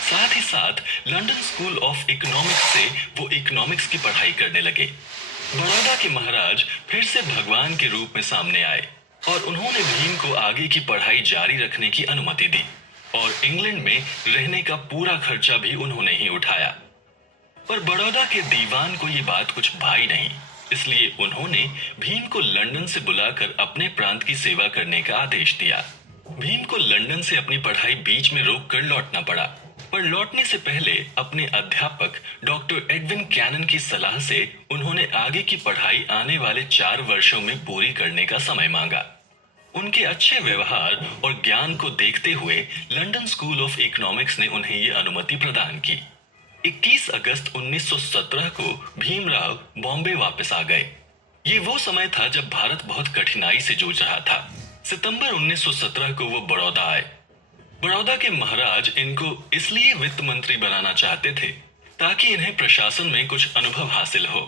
साथ ही साथ लंदन स्कूल ऑफ इकोनॉमिक्स से वो इकोनॉमिक्स की पढ़ाई करने लगे। बड़ौदा के महाराज फिर से भगवान के रूप में सामने आए और उन्होंने भीम को आगे की पढ़ाई जारी रखने की अनुमति दी और इंग्लैंड में रहने का पूरा खर्चा भी उन्होंने ही उठाया। पर बड़ौदा के दीवान को ये बात कुछ भाई नहीं, इसलिए उन्होंने भीम को लंदन से बुलाकर अपने प्रांत की सेवा करने का आदेश दिया। भीम को लंदन से अपनी पढ़ाई बीच में रोककर लौटना पड़ा, पर लौटने से पहले अपने अध्यापक डॉक्टर एडविन कैनन की सलाह से उन्होंने आगे की पढ़ाई आने वाले 4 वर्षों में पूरी करने का समय मांगा। उनके अच्छे व्यवहार और ज्ञान को देखते हुए लंदन स्कूल ऑफ इकोनॉमिक्स ने उन्हें ये अनुमति प्रदान की। 21 अगस्त 1917 को भीमराव बॉम्बे वापस आ गए। ये वो समय था जब भारत बहुत कठिनाई से जूझ रहा था। सितंबर 1917 को वो बड़ौदा आए। बड़ौदा के महाराज इनको इसलिए वित्त मंत्री बनाना चाहते थे ताकि इन्हें प्रशासन में कुछ अनुभव हासिल हो।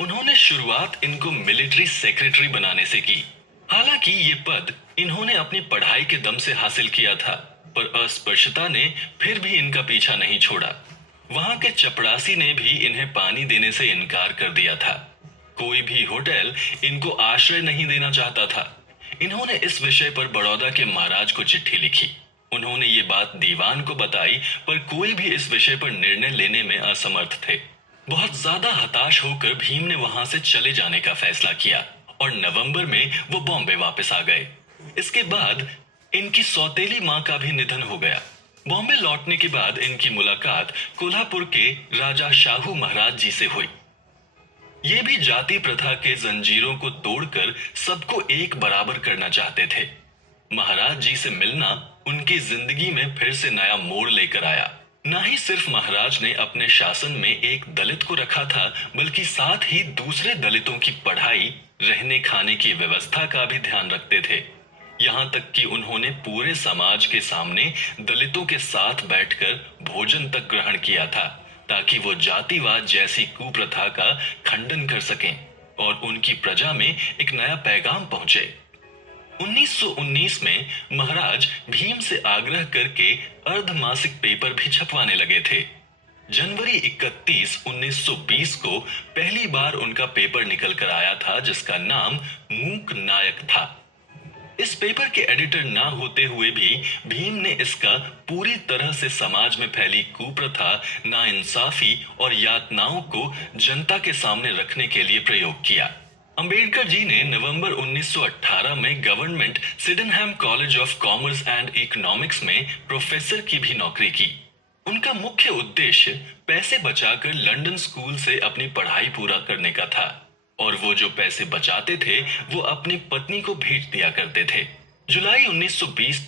उन्होंने शुरुआत इनको मिलिट्री सेक्रेटरी बनाने से की। हालांकि ये पद इन्होंने अपनी पढ़ाई के दम से हासिल किया था, पर अस्पृश्यता ने फिर भी इनका पीछा नहीं छोड़ा। वहां के चपड़ासी ने भी इन्हें पानी देने से इनकार कर दिया था। कोई भी होटल इनको आश्रय नहीं देना चाहता था। इन्होंने इस विषय पर बड़ौदा के महाराज को चिट्ठी लिखी। उन्होंने ये बात दीवान को बताई, पर कोई भी इस विषय पर निर्णय लेने में असमर्थ थे। बहुत ज्यादा हताश होकर भीम ने वहां से चले जाने का फैसला किया और नवंबर में वो बॉम्बे वापस आ गए। इसके बाद इनकी सौतेली मां का भी निधन हो गया। बॉम्बे लौटने के बाद इनकी मुलाकात कोल्हापुर के राजा शाहू महाराज जी से हुई। ये भी जाति प्रथा के जंजीरों को तोड़कर सबको एक बराबर करना चाहते थे। महाराज जी से मिलना उनकी जिंदगी में फिर से नया मोड़ लेकर आया। न ही सिर्फ महाराज ने अपने शासन में एक दलित को रखा था, बल्कि साथ ही दूसरे दलितों की पढ़ाई, रहने खाने की व्यवस्था का भी ध्यान रखते थे। यहाँ तक कि उन्होंने पूरे समाज के सामने दलितों के साथ बैठकर भोजन तक ग्रहण किया था, ताकि वो जातिवाद जैसी कुप्रथा का खंडन कर सकें और उनकी प्रजा में एक नया पैगाम पहुंचे। 1919 में महाराज भीम से आग्रह करके अर्धमासिक पेपर भी छपवाने लगे थे। जनवरी 31, 1920 को पहली बार उनका पेपर निकल कर आया था, जिसका नाम मूक नायक था। इस पेपर के एडिटर ना होते हुए भी भीम ने इसका पूरी तरह से समाज में फैली कुप्रथा, नाइंसाफी और यातनाओं को जनता के सामने रखने के लिए प्रयोग किया। अंबेडकर जी ने नवंबर 1918 में government Sydenham college of commerce and economics में प्रोफेसर की भी नौकरी की। उनका मुख्य उद्देश्य पैसे बचाकर लंदन स्कूल से अपनी पढ़ाई पूरा करने का था और वो जो पैसे बचाते थे वो अपनी पत्नी को भेज दिया करते थे। जुलाई 1920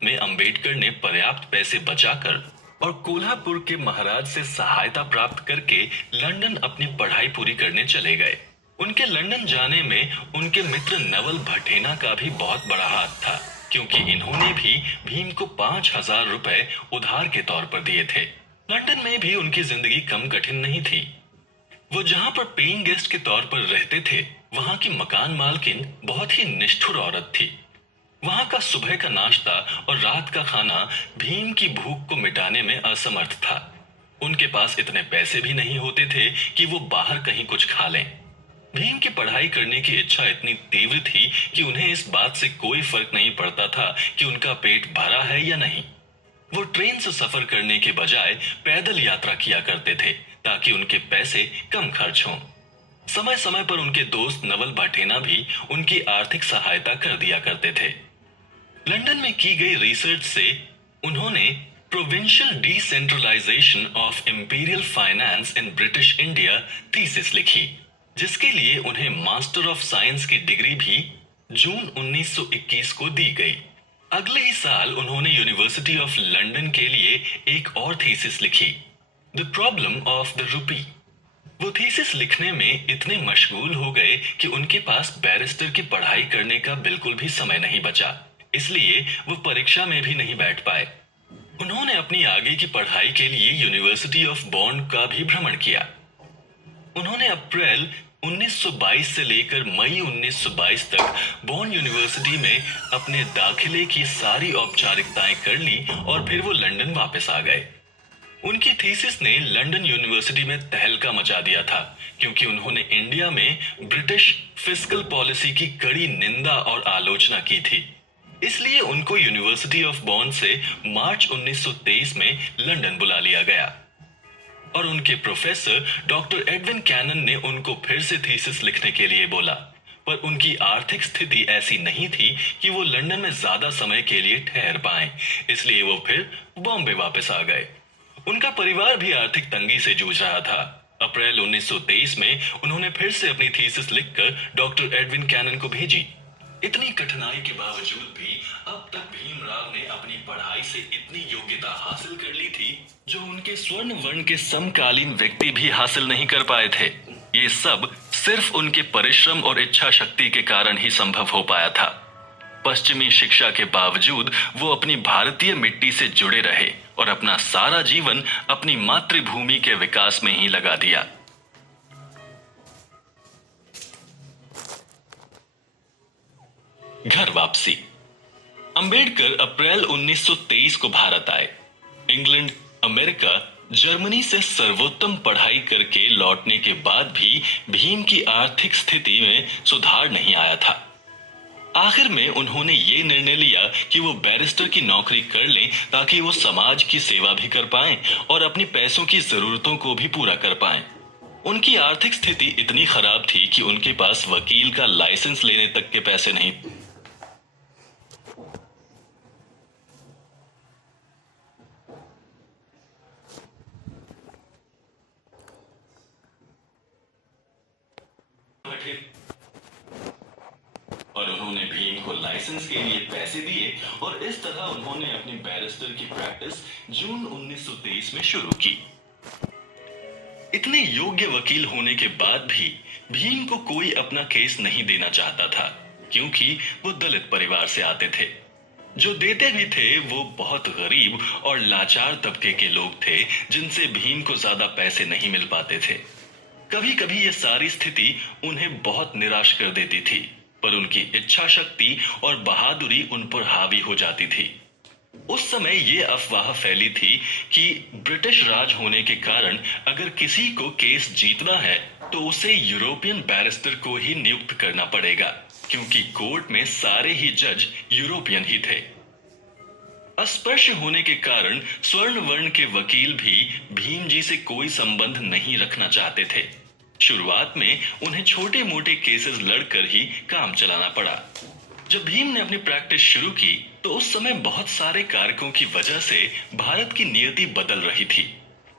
में अंबेडकर ने पर्याप्त पैसे बचाकर और कोल्हापुर के महाराज से सहायता प्राप्त करके लंदन अपनी पढ़ाई पूरी करने चले गए। उनके लंदन जाने में उनके मित्र नवल भटेना का भी बहुत बड़ा हाथ था, क्योंकि इन्होंने भी भीम को 5,000 रुपए उधार के तौर पर दिए थे। लंदन में भी उनकी जिंदगी कम कठिन नहीं थी। वो जहां पर पेइंग गेस्ट के तौर पर रहते थे, वहां की मकान मालकिन बहुत ही निष्ठुर औरत थी। वहां का सुबह का नाश्ता और रात का खाना भीम की भूख को मिटाने में असमर्थ था। उनके पास इतने पैसे भी नहीं होते थे कि वो बाहर कहीं कुछ खा लें। भीम की पढ़ाई करने की इच्छा इतनी तीव्र थी कि उन्हें इस बात से कोई फर्क नहीं पड़ता था कि उनका पेट भरा है या नहीं। वो ट्रेन से सफर करने के बजाय पैदल यात्रा किया करते थे ताकि उनके पैसे कम खर्च हों। समय समय पर उनके दोस्त नवल भटेना भी उनकी आर्थिक सहायता कर दिया करते थे। लंदन में की गई रिसर्च से उन्होंने provincial decentralisation of imperial finance in British India thesis लिखी, जिसके लिए उन्हें मास्टर ऑफ साइंस की डिग्री भी जून 1921 को दी गई। अगले ही साल उन्होंने यूनिवर्सिटी ऑफ लंदन के लिए एक और थीसिस लिखी, the problem of the rupee. वो थीसिस लिखने में इतने मशगूल हो गए कि उनके पास बैरिस्टर की पढ़ाई करने का बिल्कुल भी समय नहीं बचा, इसलिए वो परीक्षा में भी नहीं बैठ पाए। उन्होंने अपनी आगे की पढ़ाई के लिए यूनिवर्सिटी ऑफ बॉन का भी भ्रमण किया। उन्होंने अप्रैल 1922 से लेकर मई 1922 तक बॉन यूनिवर्सिटी में अपने दाखिले की सारी औपचारिकताएं कर ली और फिर वो लंदन वापस आ गए। उनकी थीसिस ने लंदन यूनिवर्सिटी में तहलका मचा दिया था, क्योंकि उन्होंने इंडिया में ब्रिटिश फिस्कल पॉलिसी की कड़ी निंदा और आलोचना की थी। इसलिए उनको यूनिवर्सिटी ऑफ बॉन से मार्च 1923 में लंदन बुला लिया गया और उनके प्रोफेसर डॉक्टर एडविन कैनन ने उनको फिर से थीसिस लिखने के लिए बोला, पर उनकी आर्थिक स्थिति ऐसी नहीं थी कि वो लंदन में ज्यादा समय के लिए ठहर पाएं, इसलिए वो फिर बॉम्बे वापस आ गए। उनका परिवार भी आर्थिक तंगी से जूझ रहा था। अप्रैल 1923 में उन्होंने फिर से अपनी थीसिस लिखकर डॉक्टर एडविन कैनन को भेजी। इतनी कठिनाई के बावजूद भी अब तक भीमराव ने अपनी पढ़ाई से इतनी योग्यता हासिल कर ली थी जो उनके स्वर्ण वर्ण के समकालीन व्यक्ति भी हासिल नहीं कर पाए थे। ये सब सिर्फ उनके परिश्रम और इच्छा शक्ति के कारण ही संभव हो पाया था। पश्चिमी शिक्षा के बावजूद वो अपनी भारतीय मिट्टी से जुड़े रहे और अपना सारा जीवन अपनी मातृभूमि के विकास में ही लगा दिया। घर वापसी। अंबेडकर अप्रैल 1923 को भारत आए। इंग्लैंड, अमेरिका, जर्मनी से सर्वोत्तम पढ़ाई करके लौटने के बाद भी भीम की आर्थिक स्थिति में सुधार नहीं आया था। आखिर में उन्होंने ये निर्णय लिया कि वो बैरिस्टर की नौकरी कर लें ताकि वो समाज की सेवा भी कर पाएं और अपनी पैसों की जरूरतों को भी पूरा कर पाएं। उनकी आर्थिक स्थिति इतनी खराब थी कि उनके पास वकील का लाइसेंस लेने तक के पैसे नहीं। और उन्होंने भीम को लाइसेंस के लिए पैसे दिए और इस तरह उन्होंने अपनी बैरिस्टर की प्रैक्टिस जून 1923 में शुरू की। इतने योग्य वकील होने के बाद भी भीम को कोई अपना केस नहीं देना चाहता था, क्योंकि वो दलित परिवार से आते थे। जो देते भी थे वो बहुत गरीब और लाचार तबके के लोग थे, जिनसे भीम को ज्यादा पैसे नहीं मिल पाते थे। कभी कभी ये सारी स्थिति उन्हें बहुत निराश कर देती थी, पर उनकी इच्छा शक्ति और बहादुरी उन पर हावी हो जाती थी। उस समय ये अफवाह फैली थी कि ब्रिटिश राज होने के कारण अगर किसी को केस जीतना है तो उसे यूरोपियन बैरिस्टर को ही नियुक्त करना पड़ेगा, क्योंकि कोर्ट में सारे ही जज यूरोपियन ही थे। अस्पृश्य होने के कारण स्वर्ण वर्ण के वकील भी भीम जी से कोई संबंध नहीं रखना चाहते थे। शुरुआत में उन्हें छोटे मोटे केसेस लड़कर ही काम चलाना पड़ा। जब भीम ने अपनी प्रैक्टिस शुरू की तो उस समय बहुत सारे कारकों की वजह से भारत की नियति बदल रही थी।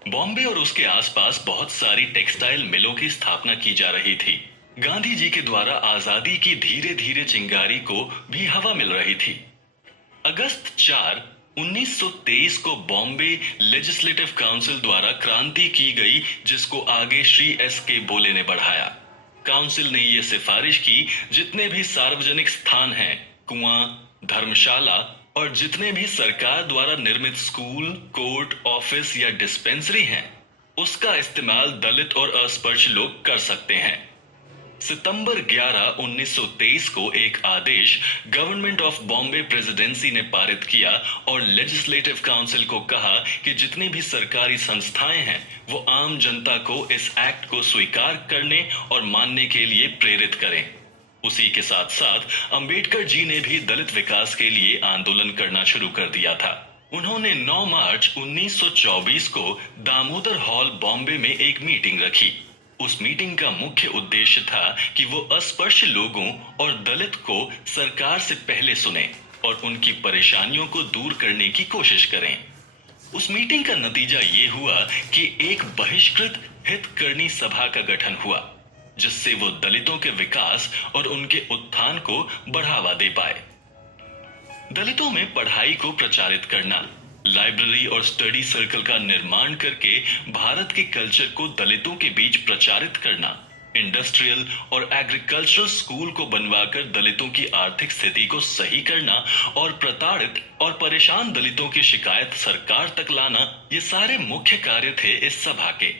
बॉम्बे और उसके आसपास बहुत सारी टेक्सटाइल मिलों की स्थापना की जा रही थी। गांधी जी के द्वारा आजादी की धीरे धीरे चिंगारी को भी हवा मिल रही थी। अगस्त 4, 1923 को बॉम्बे लेजिस्लेटिव काउंसिल द्वारा क्रांति की गई, जिसको आगे श्री एस.के. बोले ने बढ़ाया। काउंसिल ने यह सिफारिश की जितने भी सार्वजनिक स्थान हैं, कुआं, धर्मशाला और जितने भी सरकार द्वारा निर्मित स्कूल, कोर्ट, ऑफिस या डिस्पेंसरी हैं, उसका इस्तेमाल दलित और अस्पृश्य लोग कर सकते हैं। सितंबर 11, 1923 को एक आदेश गवर्नमेंट ऑफ बॉम्बे प्रेसिडेंसी ने पारित किया और लेजिस्लेटिव काउंसिल को कहा कि जितनी भी सरकारी संस्थाएं हैं वो आम जनता को इस एक्ट को स्वीकार करने और मानने के लिए प्रेरित करें। उसी के साथ साथ अंबेडकर जी ने भी दलित विकास के लिए आंदोलन करना शुरू कर दिया था। उन्होंने 9 मार्च 1924 को दामोदर हॉल बॉम्बे में एक मीटिंग रखी। उस मीटिंग का मुख्य उद्देश्य था कि वो अस्पृश्य लोगों और दलित को सरकार से पहले सुने और उनकी परेशानियों को दूर करने की कोशिश करें। उस मीटिंग का नतीजा ये हुआ कि एक बहिष्कृत हितकर्णी सभा का गठन हुआ, जिससे वो दलितों के विकास और उनके उत्थान को बढ़ावा दे पाए। दलितों में पढ़ाई को प्रचारित करना, लाइब्रेरी और स्टडी सर्कल का निर्माण करके भारत के कल्चर को दलितों के बीच प्रचारित करना, इंडस्ट्रियल और एग्रीकल्चरल स्कूल को बनवाकर दलितों की आर्थिक स्थिति को सही करना और प्रताड़ित और परेशान दलितों की शिकायत सरकार तक लाना, ये सारे मुख्य कार्य थे इस सभा के।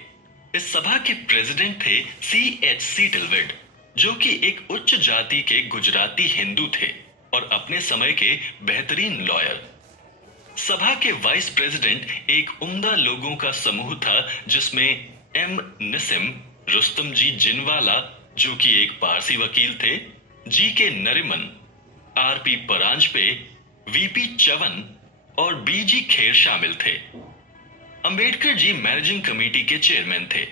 इस सभा के प्रेसिडेंट थे C.H. सीटलवुड, जो कि एक उच्च जाति के गुजराती हिंदू थे और अपने समय के बेहतरीन लॉयर। सभा के वाइस प्रेसिडेंट एक उम्दा लोगों का समूह था, जिसमें M. निसिम, रुस्तम जी जिनवाला जो कि एक पारसी वकील थे, G.K. Nariman, R.P. Paranjpe, V.P. Chyavan और B.G. खेर शामिल थे। अंबेडकर जी मैनेजिंग कमेटी के चेयरमैन थे।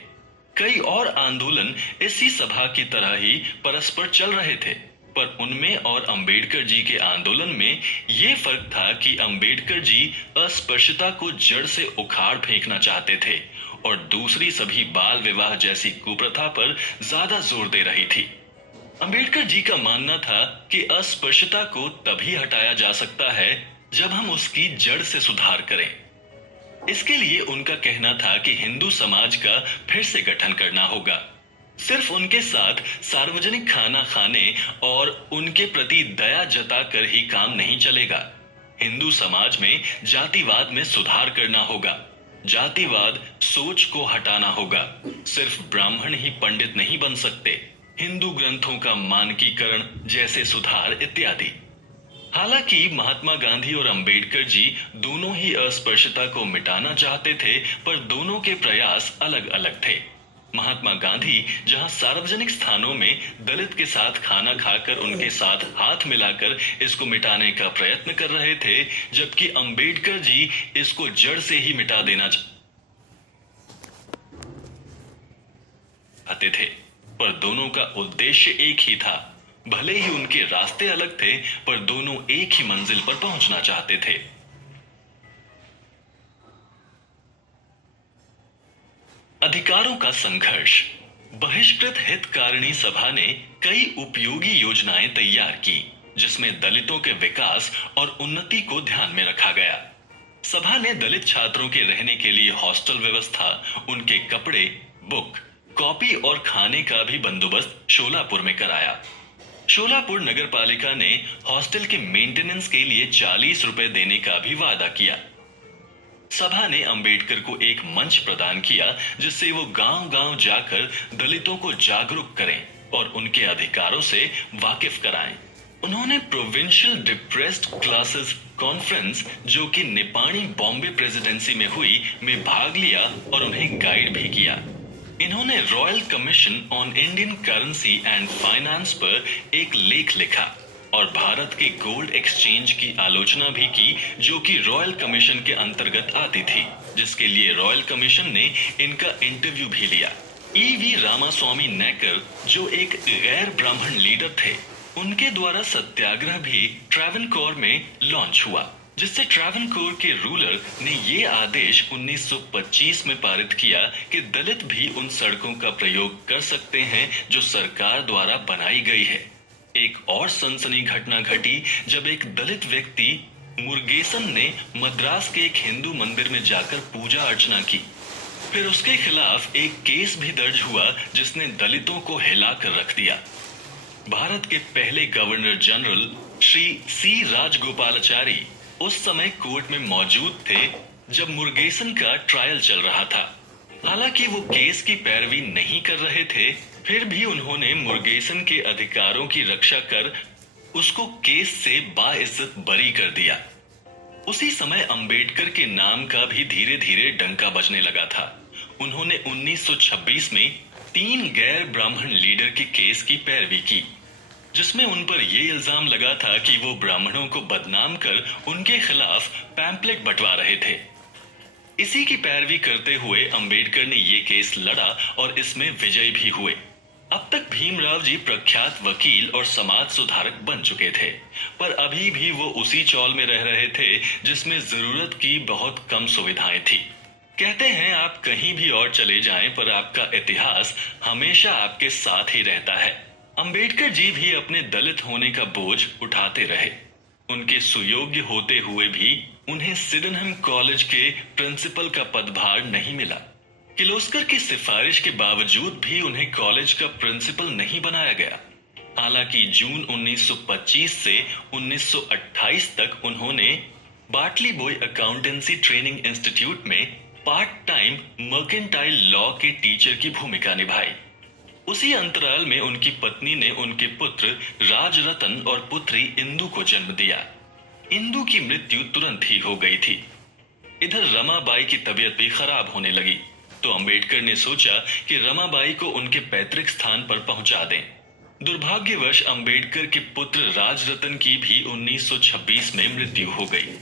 कई और आंदोलन इसी सभा की तरह ही परस्पर चल रहे थे, पर उनमें और अंबेडकर जी के आंदोलन में यह फर्क था कि अंबेडकर जी अस्पृश्यता को जड़ से उखाड़ फेंकना चाहते थे और दूसरी सभी बाल विवाह जैसी कुप्रथा पर ज्यादा जोर दे रही थी। अंबेडकर जी का मानना था कि अस्पृश्यता को तभी हटाया जा सकता है जब हम उसकी जड़ से सुधार करें। इसके लिए उनका कहना था कि हिंदू समाज का फिर से गठन करना होगा। सिर्फ उनके साथ सार्वजनिक खाना खाने और उनके प्रति दया जताकर ही काम नहीं चलेगा। हिंदू समाज में जातिवाद में सुधार करना होगा। जातिवाद सोच को हटाना होगा। सिर्फ ब्राह्मण ही पंडित नहीं बन सकते। हिंदू ग्रंथों का मानकीकरण जैसे सुधार इत्यादि। हालांकि महात्मा गांधी और अंबेडकर जी दोनों ही अस्पृश्यता को मिटाना चाहते थे, पर दोनों के प्रयास अलग अलग थे। महात्मा गांधी जहां सार्वजनिक स्थानों में दलित के साथ खाना खाकर उनके साथ हाथ मिलाकर इसको मिटाने का प्रयत्न कर रहे थे, जबकि अंबेडकर जी इसको जड़ से ही मिटा देना चाहते थे। पर दोनों का उद्देश्य एक ही था। भले ही उनके रास्ते अलग थे, पर दोनों एक ही मंजिल पर पहुंचना चाहते थे। अधिकारों का संघर्ष। बहिष्कृत हितकारिणी सभा ने कई उपयोगी योजनाएं तैयार की, जिसमें दलितों के विकास और उन्नति को ध्यान में रखा गया। सभा ने दलित छात्रों के रहने के लिए हॉस्टल व्यवस्था, उनके कपड़े, बुक, कॉपी और खाने का भी बंदोबस्त शोलापुर में कराया। शोलापुर नगर पालिका ने हॉस्टल के मेंटेनेंस के लिए 40 रुपए देने का भी वादा किया। सभा ने अंबेडकर को एक मंच प्रदान किया, जिससे वो गांव-गांव जाकर दलितों को जागरूक करें और उनके अधिकारों से वाकिफ कराएं। उन्होंने प्रोविंशियल डिप्रेस्ड क्लासेस कॉन्फ्रेंस, जो कि निपाणी बॉम्बे प्रेसिडेंसी में हुई, में भाग लिया और उन्हें गाइड भी किया। इन्होंने royal commission on Indian currency and finance पर एक लेख लिखा और भारत के गोल्ड एक्सचेंज की आलोचना भी की, जो कि रॉयल कमीशन के अंतर्गत आती थी, जिसके लिए रॉयल कमीशन ने इनका इंटरव्यू भी लिया। E.V. रामास्वामी नैकर, जो एक गैर ब्राह्मण लीडर थे, उनके द्वारा सत्याग्रह भी ट्रैवनकोर में लॉन्च हुआ, जिससे ट्रैवनकोर के रूलर ने ये आदेश 1925 में पारित किया कि दलित भी उन सड़कों का प्रयोग कर सकते हैं जो सरकार द्वारा बनाई गई है। एक और सनसनी घटना घटी जब एक दलित व्यक्ति मुरुगेसन ने मद्रास के एक हिंदू मंदिर में जाकर पूजा अर्चना की। फिर उसके खिलाफ एक केस भी दर्ज हुआ, जिसने दलितों को हिलाकर रख दिया। भारत के पहले governor general Shri C. Rajagopalachari उस समय कोर्ट में मौजूद थे जब मुरुगेसन का ट्रायल चल रहा था। हालांकि वो केस की पैरवी नहीं कर रहे थे, फिर भी उन्होंने मुरुगेसन के अधिकारों की रक्षा कर उसको केस से बाइज्जत बरी कर दिया। उसी समय अंबेडकर के नाम का भी धीरे धीरे डंका बजने लगा था। उन्होंने 1926 में 3 गैर ब्राह्मण लीडर के केस की पैरवी की, जिसमें उन पर यह इल्जाम लगा था कि वो ब्राह्मणों को बदनाम कर उनके खिलाफ पैम्पलेट बंटवा रहे थे। इसी की पैरवी करते हुए अंबेडकर ने ये केस लड़ा और इसमें विजयी भी हुए। अब तक भीमराव जी प्रख्यात वकील और समाज सुधारक बन चुके थे, पर अभी भी वो उसी चौल में रह रहे थे जिसमें जरूरत की बहुत कम सुविधाएं थी। कहते हैं आप कहीं भी और चले जाएं, पर आपका इतिहास हमेशा आपके साथ ही रहता है। अंबेडकर जी भी अपने दलित होने का बोझ उठाते रहे। उनके सुयोग्य होते हुए भी उन्हें सिडेनहम कॉलेज के प्रिंसिपल का पदभार नहीं मिला। किर्लोस्कर की सिफारिश के बावजूद भी उन्हें कॉलेज का प्रिंसिपल नहीं बनाया गया। हालांकि जून 1925 से 1928 तक उन्होंने बाटली बॉय अकाउंटेंसी ट्रेनिंग इंस्टीट्यूट में पार्ट टाइम मर्केंटाइल लॉ के टीचर की भूमिका निभाई। उसी अंतराल में उनकी पत्नी ने उनके पुत्र राजरतन और पुत्री इंदु को जन्म दिया। इंदु की मृत्यु तुरंत ही हो गई थी। इधर रमाबाई की तबीयत भी खराब होने लगी, तो अंबेडकर ने सोचा कि रमाबाई को उनके पैतृक स्थान पर पहुंचा दें। दुर्भाग्यवश अंबेडकर के पुत्र राजरतन की भी 1926 में मृत्यु हो गई।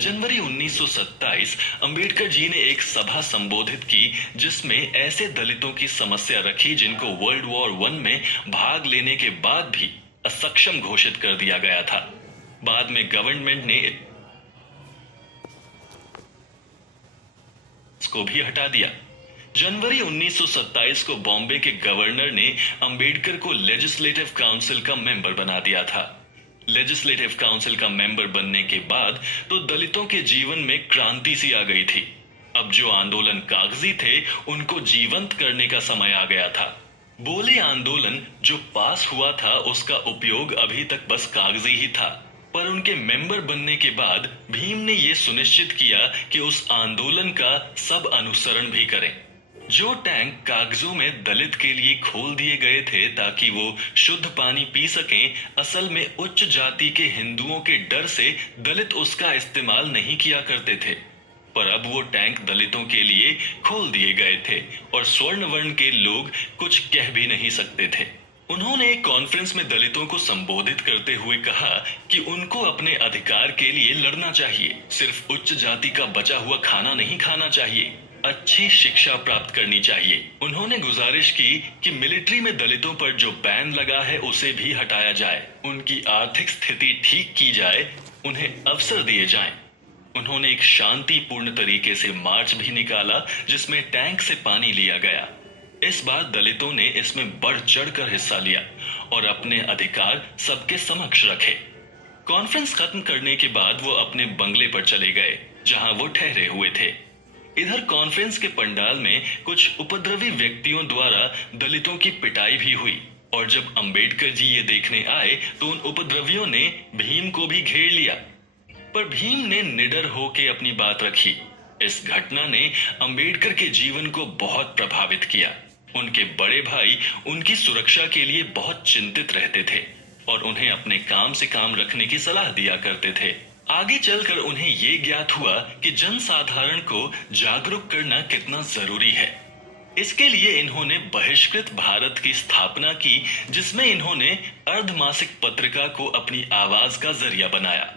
जनवरी 1927 अंबेडकर जी ने एक सभा संबोधित की, जिसमें ऐसे दलितों की समस्या रखी जिनको वर्ल्ड वॉर 1 में भाग लेने के बाद भी असक्षम घोषित कर दिया गया था। बाद में गवर्नमेंट ने इसको भी हटा दिया। जनवरी 1927 को बॉम्बे के गवर्नर ने अंबेडकर को लेजिस्लेटिव काउंसिल का मेंबर बना दिया था। लेजिस्लेटिव काउंसिल का मेंबर बनने के बाद तो दलितों के जीवन में क्रांति सी आ गई थी। अब जो आंदोलन कागजी थे, उनको जीवंत करने का समय आ गया था। बोले आंदोलन जो पास हुआ था, उसका उपयोग अभी तक बस कागजी ही था, पर उनके मेंबर बनने के बाद भीम ने यह सुनिश्चित किया कि उस आंदोलन का सब अनुसरण भी करें। जो टैंक कागजों में दलित के लिए खोल दिए गए थे ताकि वो शुद्ध पानी पी सकें, असल में उच्च जाति के हिंदुओं के डर से दलित उसका इस्तेमाल नहीं किया करते थे। पर अब वो टैंक दलितों के लिए खोल दिए गए थे और स्वर्ण वर्ण के लोग कुछ कह भी नहीं सकते थे। उन्होंने एक कॉन्फ्रेंस में दलितों को संबोधित करते हुए कहा कि उनको अपने अधिकार के लिए लड़ना चाहिए, सिर्फ उच्च जाति का बचा हुआ खाना नहीं खाना चाहिए, अच्छी शिक्षा प्राप्त करनी चाहिए। उन्होंने गुजारिश की कि मिलिट्री में दलितों पर जो बैन लगा है उसे भी हटाया जाए, उनकी आर्थिक स्थिति ठीक की जाए, उन्हें अवसर दिए जाएं। उन्होंने एक शांतिपूर्ण तरीके से मार्च भी निकाला जिसमें टैंक से पानी लिया गया। इस बार दलितों ने इसमें बढ़ चढ़कर हिस्सा लिया और अपने अधिकार सबके समक्ष रखे। कॉन्फ्रेंस खत्म करने के बाद वो अपने बंगले पर चले गए जहां वो ठहरे हुए थे। इधर कॉन्फ्रेंस के पंडाल में कुछ उपद्रवी व्यक्तियों द्वारा दलितों की पिटाई भी हुई और जब अंबेडकर जी ये देखने आए तो उन उपद्रवियों ने भीम को भी घेर लिया, पर भीम ने निडर होकर अपनी बात रखी। इस घटना ने अंबेडकर के जीवन को बहुत प्रभावित किया। उनके बड़े भाई उनकी सुरक्षा के लिए बहुत चिंतित रहते थे और उन्हें अपने काम से काम रखने की सलाह दिया करते थे। आगे चलकर उन्हें ये ज्ञात हुआ कि जनसाधारण को जागरूक करना कितना जरूरी है। इसके लिए इन्होंने बहिष्कृत भारत की स्थापना की, जिसमें इन्होंने अर्धमासिक पत्रिका को अपनी आवाज का जरिया बनाया।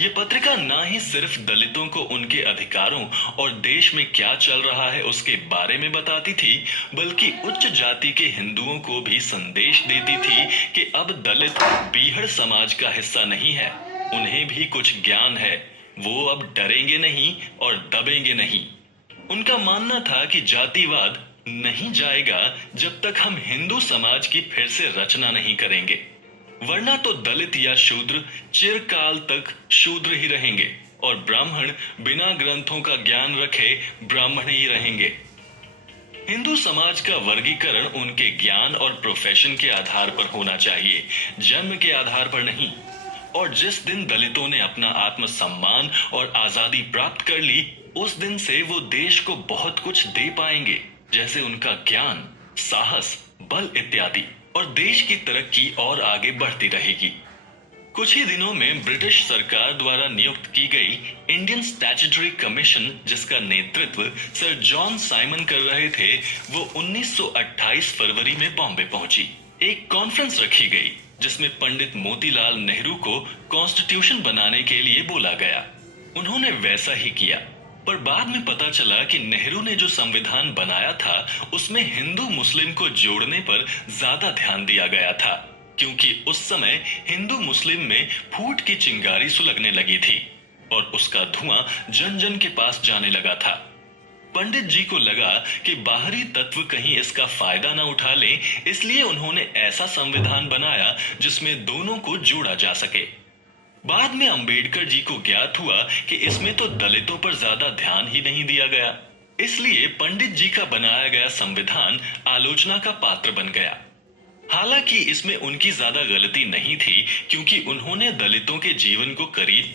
ये पत्रिका ना ही सिर्फ दलितों को उनके अधिकारों और देश में क्या चल रहा है उसके बारे में बताती थी, बल्कि उच्च जाति के हिंदुओं को भी संदेश देती थी कि अब दलित बीहड़ समाज का हिस्सा नहीं है, उन्हें भी कुछ ज्ञान है, वो अब डरेंगे नहीं और दबेंगे नहीं। उनका मानना था कि जातिवाद नहीं जाएगा जब तक हम हिंदू समाज की फिर से रचना नहीं करेंगे, वरना तो दलित या शूद्र चिरकाल तक शूद्र ही रहेंगे और ब्राह्मण बिना ग्रंथों का ज्ञान रखे ब्राह्मण ही रहेंगे। हिंदू समाज का वर्गीकरण उनके ज्ञान और प्रोफेशन के आधार पर होना चाहिए, जन्म के आधार पर नहीं। और जिस दिन दलितों ने अपना आत्मसम्मान और आजादी प्राप्त कर ली, उस दिन से वो देश को बहुत कुछ दे पाएंगे, जैसे उनका ज्ञान, साहस, बल इत्यादि, और देश की तरक्की और आगे बढ़ती रहेगी। कुछ ही दिनों में ब्रिटिश सरकार द्वारा नियुक्त की गई इंडियन स्टैट्यूटरी कमीशन, जिसका नेतृत्व सर जॉन साइमन कर रहे थे, वो 1928 फरवरी में बॉम्बे पहुंची। एक कॉन्फ्रेंस रखी गई जिसमें पंडित मोतीलाल नेहरू को कॉन्स्टिट्यूशन बनाने के लिए बोला गया। उन्होंने वैसा ही किया। पर बाद में पता चला कि नेहरू ने जो संविधान बनाया था उसमें हिंदू मुस्लिम को जोड़ने पर ज्यादा ध्यान दिया गया था, क्योंकि उस समय हिंदू मुस्लिम में फूट की चिंगारी सुलगने लगी थी और उसका धुआं जन जन के पास जाने लगा था। पंडित जी को लगा कि बाहरी तत्व कहीं इसका फायदा न उठा लें, इसलिए उन्होंने ऐसा संविधान बनाया जिसमें दोनों को जोड़ा जा सके। बाद में अंबेडकर जी को ज्ञात हुआ कि इसमें तो दलितों पर ज्यादा ध्यान ही नहीं दिया गया, इसलिए पंडित जी का बनाया गया संविधान आलोचना का पात्र बन गया। हालांकि इसमें उनकी ज्यादा गलती नहीं थी, क्योंकि उन्होंने दलितों के जीवन को करीब